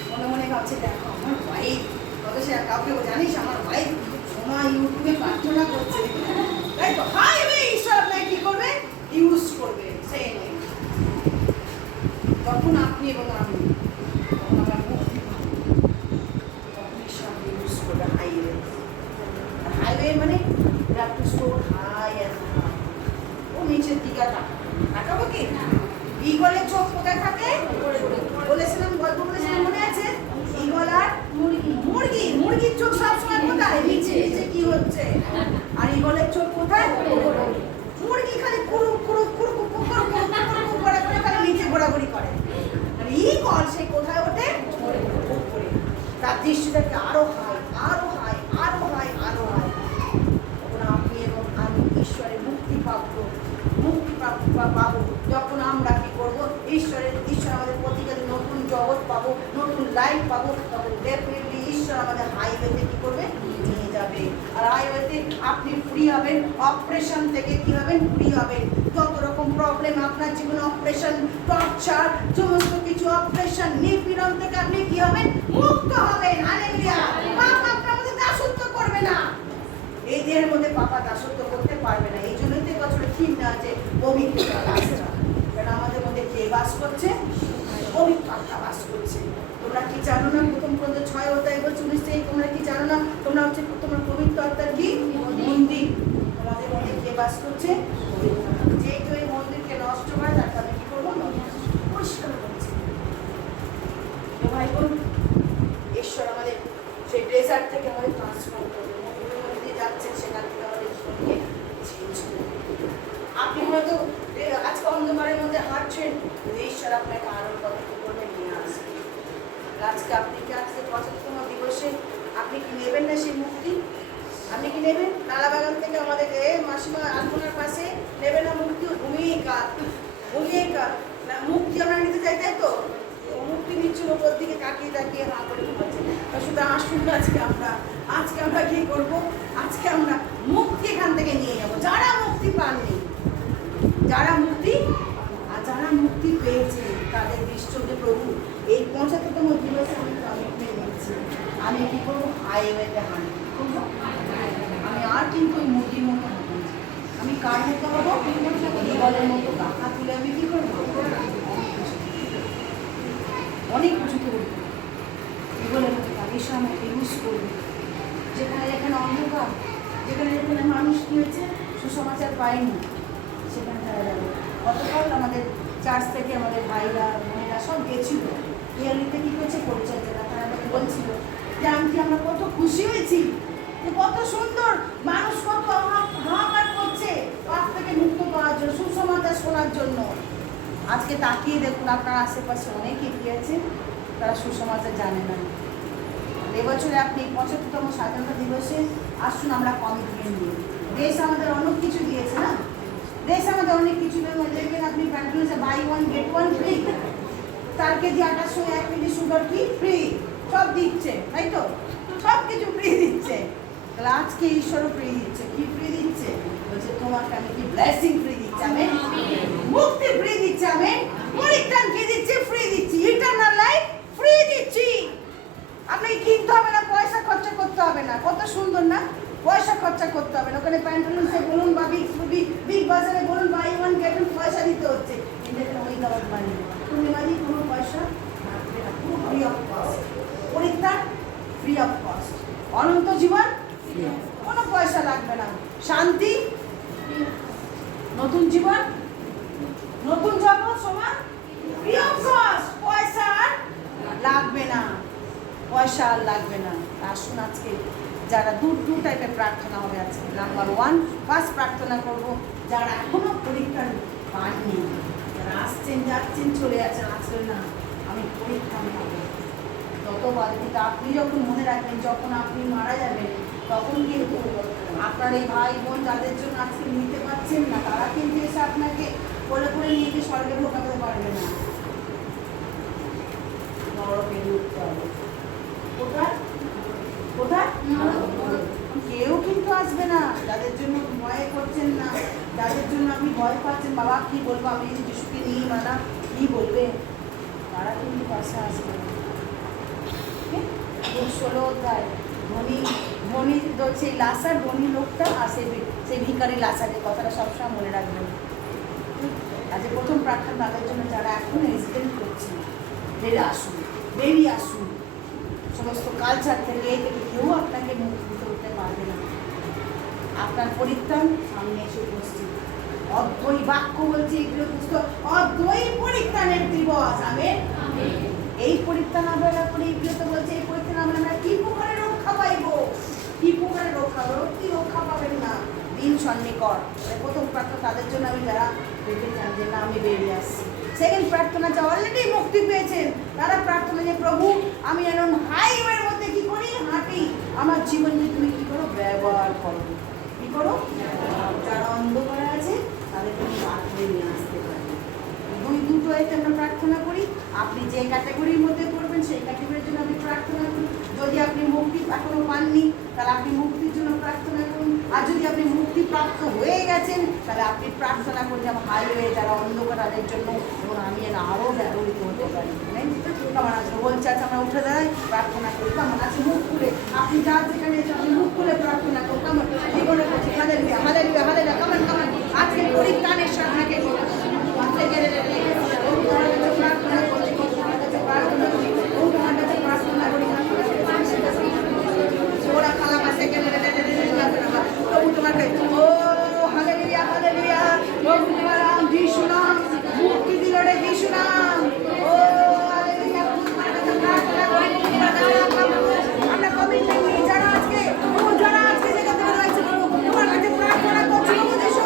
মনে মনে ভাবছে, দেখো আমার ওয়াইফ, তবে সে কাউকে জানিস আমার ওয়াইফ সময় ইউটিউবে প্রার্থনা করছে, তাই তো? হাইওয়ে ঈশ্বর আপনাকে কি করবে, ইউজ করবে। সেই তখন আপনি এবং আমি, তখন আমরা মুক্তি পাবো, তখন ঈশ্বর ইউজ করবে। হাইওয়ে, হাইওয়ে মানে হাই ও নিচের দিকে তাকাবো কি? ঈগলের চোখ কোথায় থাকে? বলেছিলাম, গল্প বলেছিলাম, মনে আছে? ঈগল আর মুরগি, মুরগির চোখ সবসময় কোথায়? নিচে। নিচে কি হচ্ছে? আর ঈগলের চোখ কোথায়? মুরগি খালি কুরু কুরু কুরু কুরু করে করে খালি নিচে ঘোরাঘুরি করে, আর ঈগল সে কোথায় ওঠে? উপরে। তার দৃষ্টিটাকে আরো হাই, আরো হাই, আরো হাই, আরো হাই। তখন আপনি এবং আমি ঈশ্বরের মুক্তি পাবো, মুক্তি পাবো। যখন আমরা কি করবো, ঈশ্বর আমাদের প্রতিকারে নতুন জগৎ পাবো, নতুন লাইফ পাবো, তখন ডেফিনেটলি ঈশ্বর আমাদের হাইওয়েতে কি করবে, নিয়ে যাবে। আর হাইওয়েতে আপনি ফ্রি হবেন, অপারেশন থেকে কি হবেন, ফ্রি হবেন। যত রকম প্রবলেম আপনার জীবনে, অপারেশন, টর্চার, সমস্ত কিছু অপারেশন, নিপীড়ন থেকে আপনি কি হবেন, মুক্ত হবেন। হালেলুয়া। পাপ আপনার মধ্যে দাসত্ব করবে না, এই দেহের মধ্যে পাপা দাসত্ব করতে পারবে না। এই জন্যই তো বছরে ঠিক না যে পবিত্রতা আসে না, কারণ আমাদের মধ্যে কে বাস করছে, পবিত্র আত্মা বাস করছে। তোমরা কি জানো না, প্রথম 6 অধ্যায় বলছে 19 তোমরা কি জানো না, তোমরা হচ্ছে তোমার পবিত্র আত্মার কি মন্দির, তোমাদের মধ্যে কে বাস করছে, যে কেউ এই মন্দিরকে নষ্ট করে তাকে আমি কি করবো, পরিষ্কার করছি। ভাই বোন, ঈশ্বর আমাদের সেই ডেজার্ট থেকে আমাদের ট্রান্সফর্ম করবে, মন্দিরের মধ্যে যাচ্ছেন সেখান থেকে আমাদের জীবনকে চেঞ্জ করবে। আপনি হয়তো আজকে অন্ধকারের মধ্যে হাঁটছেন, ঈশ্বর আপনাকে আরো কত করবে, নিয়ে আসবে। আজকে আপনি কি আজকে 75তম দিবসে আপনি কি নেবেন না সেই মুক্তি? আপনি কি নেবেন? নালাবাগান থেকে আমাদের মাসিমা আলপনার পাশে নেবেন না মুক্তি? ঘুমিয়ে কাজ, ঘুমিয়ে কাজ না, মুক্তি আমরা নিতে চাই, তাই তো? মুক্তি নিচ্ছিল ওপর দিকে তাকিয়ে তাকিয়ে হাঁ করে ঘুমাচ্ছে। শুধু আসুন আজকে আমরা কি করবো, আজকে আমরা মুক্তি এখান থেকে নিয়ে যাবো। যারা মুক্তি পাননি, যারা মুক্তি আর যারা মুক্তি পেয়েছে, তাদের দৃষ্টিতে প্রভু এই 75তম দিবসে আমি কমিটমেন্ট নিচ্ছি, আমি কি করবো, হাইওয়েতে হাঁটবো। আমি আর কিন্তু ওই মুরগির মতো হবো না, আমি কার মতো হবো, ঈগলের মতো গাথা তুলে আমি কি করবো, অনেক উঁচুতে উঠবো, ঈগলের মতো তাদের আমাকে ইউজ করবে। যেখানে যেখানে অন্ধকার, যেখানে যেখানে মানুষ কি হয়েছে সুসমাচার পাইনি, সেখানে তারা যাবে। গতকাল আমাদের চার্চ থেকে আমাদের ভাইরা বোনেরা সব গেছিল, ইয়ারলিতে কী করছে পরিচর্যারা, তারা আমাকে বলছিল যে আমি আমরা কত খুশি হয়েছি, যে কত সুন্দর মানুষ কত হাহাকার করছে পাপ থেকে মুক্ত পাওয়ার জন্য, সুসমাচার শোনার জন্য। আজকে তাকিয়ে দেখুন আপনার আশেপাশে অনেকে কি আছে তারা সুসমাচার জানে না। এবছরে আপনি 75তম স্বাধীনতা দিবসে আসুন আমরা কমিটমেন্ট দিই। দেশ আমাদের অনেক কিছু দিয়েছে না, দেশ আমাদের অনেক কিছু দেখবেন আপনি প্যান্টুলসে buy one get one free, 4 KG আটার সঙ্গে 1 কেজি সুগার কি ফ্রি, সব দিচ্ছে, তাই তো সব কিছু ফ্রি দিচ্ছে। তাহলে আজকে ঈশ্বরও ফ্রি দিচ্ছে। কি ফ্রি দিচ্ছে? বলছে তোমাকে আমি কি ব্লেসিং ফ্রি দিচ্ছি, আমি মুক্তি ফ্রি দিচ্ছি, আমি পরিত্রাণ কি দিচ্ছি, ফ্রি দিচ্ছি, ইটারনাল লাইফ ফ্রি দিচ্ছি। আপনাকে কিনতে হবে না, পয়সা খরচা করতে হবে না। কত সুন্দর না, পয়সা খরচা করতে হবে না। ওখানে প্যান্টুলসে বলুন বা বিগ বাজারে বলুন বাই ওয়ান গেট ওয়ান, পয়সা দিতে হচ্ছে। কিন্তু এখানে উইদাউট মানি, তুমি মানি কোনো পয়সা লাগবে না, পুরো ফ্রি অফ কস্ট। পরিত্রাণ ফ্রি অফ কস্ট, অনন্ত জীবন কোনো পয়সা লাগবে না, শান্তি, নতুন জীবন, নতুন জগৎ সমান ফ্রি অফ কস্ট, পয়সা আর লাগবে না, পয়সা আর লাগবে না। আসুন আজকে যারা দু টাইপের প্রার্থনা হবে আজকে। নাম্বার 1 ফার্স্ট প্রার্থনা করব যারা এখনো পরীক্ষা পাননি, যারা আসছেন যাচ্ছেন চলে যাচ্ছেন, আজকে না আমি পরীক্ষা পাবো। ততবার কিন্তু আপনি যখন মনে রাখবেন যখন আপনি মারা যাবেন তখন কিন্তু আপনার এই ভাই বোন যাদের জন্য আজকে নিতে পারছেন না তারা কিন্তু এসে আপনাকে কোলে করে নিয়ে গিয়ে স্বর্গে ঢোকাতে পারবে না, নরকে ঢুকতে হবে। কোথায় কোথায়? কেউ কিন্তু আসবে না যাদের জন্য ভয় করছেন না, যাদের জন্য আপনি ভয় পাচ্ছেন বাবা কি বলবো আমি যদি যিশুকে নিয়ে মানা কি বলবে, তারা কিন্তু পাশে আসবে না। 16 অধ্যায় ধনী সেই লাসার ধনী লোকটা আর সেই ভিখারি লাসারের কথাটা সবসময় মনে রাখবেন। আজকে প্রথম প্রার্থনা তাদের জন্য যারা এখন হেজিটেট করছে, বেরিয়ে আসুন সমস্ত কালচার থেকে কেউ আপনাকে মুক্তি করতে পারবে না। আপনার পরিত্রাণ সামনে এসে উপস্থিত। অদ্বৈ বাক্য বলছে এগুলো পুস্তক অদ্বৈ পরিত্রাণের দিবস। আমেন। এই পরিত্রাণ আমরা করে এগুলো তো বলছে এই পরিত্রাণ আমরা কি প্রকারে রক্ষা পাইব, কি প্রকারে রক্ষা কি রক্ষা পাবেন না, দিন সন্নিকট। প্রথম প্রার্থনা তাদের জন্য আমি যারা দেখে চান যে না আমি বেরিয়ে আসছি। সেকেন্ড প্রার্থনা যা অলরেডি মুক্তি পেয়েছেন তারা প্রার্থনা যে প্রভু আমি এখন হাইওয়ের মধ্যে কি করি হাঁটি, আমার জীবনে তুমি কি করো ব্যবহার করো, কি করো যারা অন্ধকারে আছে তাদের তুমি বার করে নিয়ে আসতে পারবে। দুটো এতে আমরা প্রার্থনা করি। আপনি যে ক্যাটাগরির মধ্যে পড়বেন সেই ক্যাটাগরির জন্য আপনি প্রার্থনা করুন। যদি আপনি মুক্তি এখনো পাননি তাহলে আপনি মুক্তির জন্য প্রার্থনা করুন, আর যদি আপনি মুক্তি প্রাপ্ত হয়ে গেছেন তাহলে আপনি প্রার্থনা করুন যে আমার হাইওয়ে যারা অন্ধকার তাদের জন্য এবং আমি যেন আরও ব্যবহৃত হতে পারি। কেমন আছে বলছে আচ্ছা আমরা উঠে দাঁড়াই প্রার্থনা করি, কেমন আছে মুখ খুলে আপনি যা যেখানে আপনি মুখ খুলে প্রার্থনা করুন। কেমন জীবনে করছি হালেলুয়া হালেলুয়া হালেলুয়া কেমন কেমন আজকে পরিত্রাণের সাথে প্রার্থনা করছি, প্রার্থনা করি প্রার্থনা করি ওরা খালা পাশে গেলে প্রভু তোমাকে ও হালেলুয়া হালেলুয়া প্রভু তোমার নাম যিশু নাম মুক্তি দিল রে যিশু নাম ও হালেলুয়া তোমার কাছে প্রার্থনা করি। আমরা কমিটমেন্ট নিই যারা আজকে যেখানে রয়েছে তোমার কাছে প্রার্থনা করছি প্রভু যিশু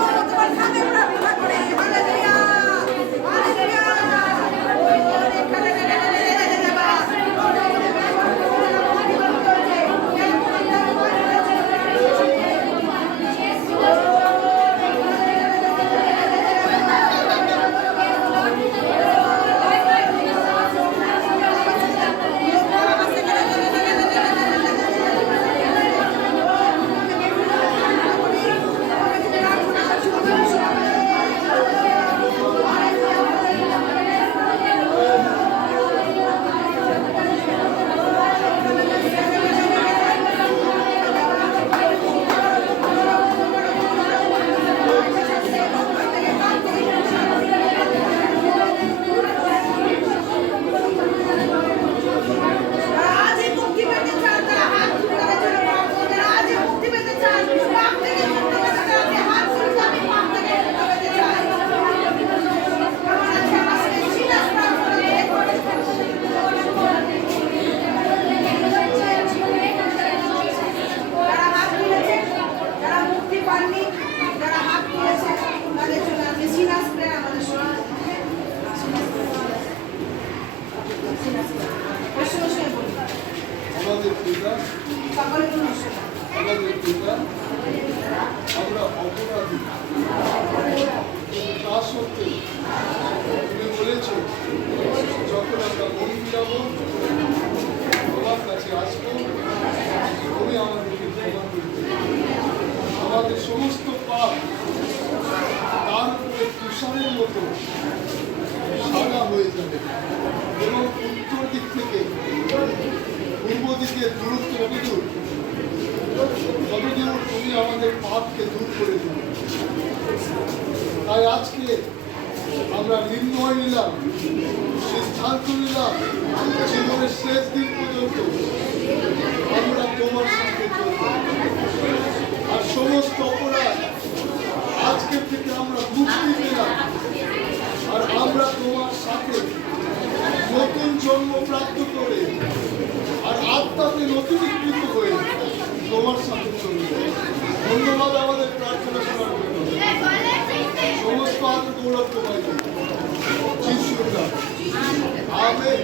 তুষারের মতো সাদা হয়ে যাবে এবং উত্তর দিক থেকে পূর্ব দিকে দূরত্ব যতদূর তুমি আমাদের পাপকে দূর করে দেবে। তাই আজকে আমরা নির্ণয় নিলাম, সিদ্ধান্ত নিলাম, জীবনের শেষ দিন পর্যন্ত আমরা তোমার সাথে চলব। আর সমস্ত অপরাধ আজকের থেকে আমরা মুক্তি পেলাম। আর আমরা তোমার সাথে নতুন জন্ম প্রাপ্ত করে আর আত্মাতে নতুনীকৃত হয়ে তোমার সাথে চলবে। ধন্যবাদ আমাদের প্রার্থনা শোনার জন্য। সমস্ত আত্ম গৌরব তোমায় যিশুর নামে। আমেন।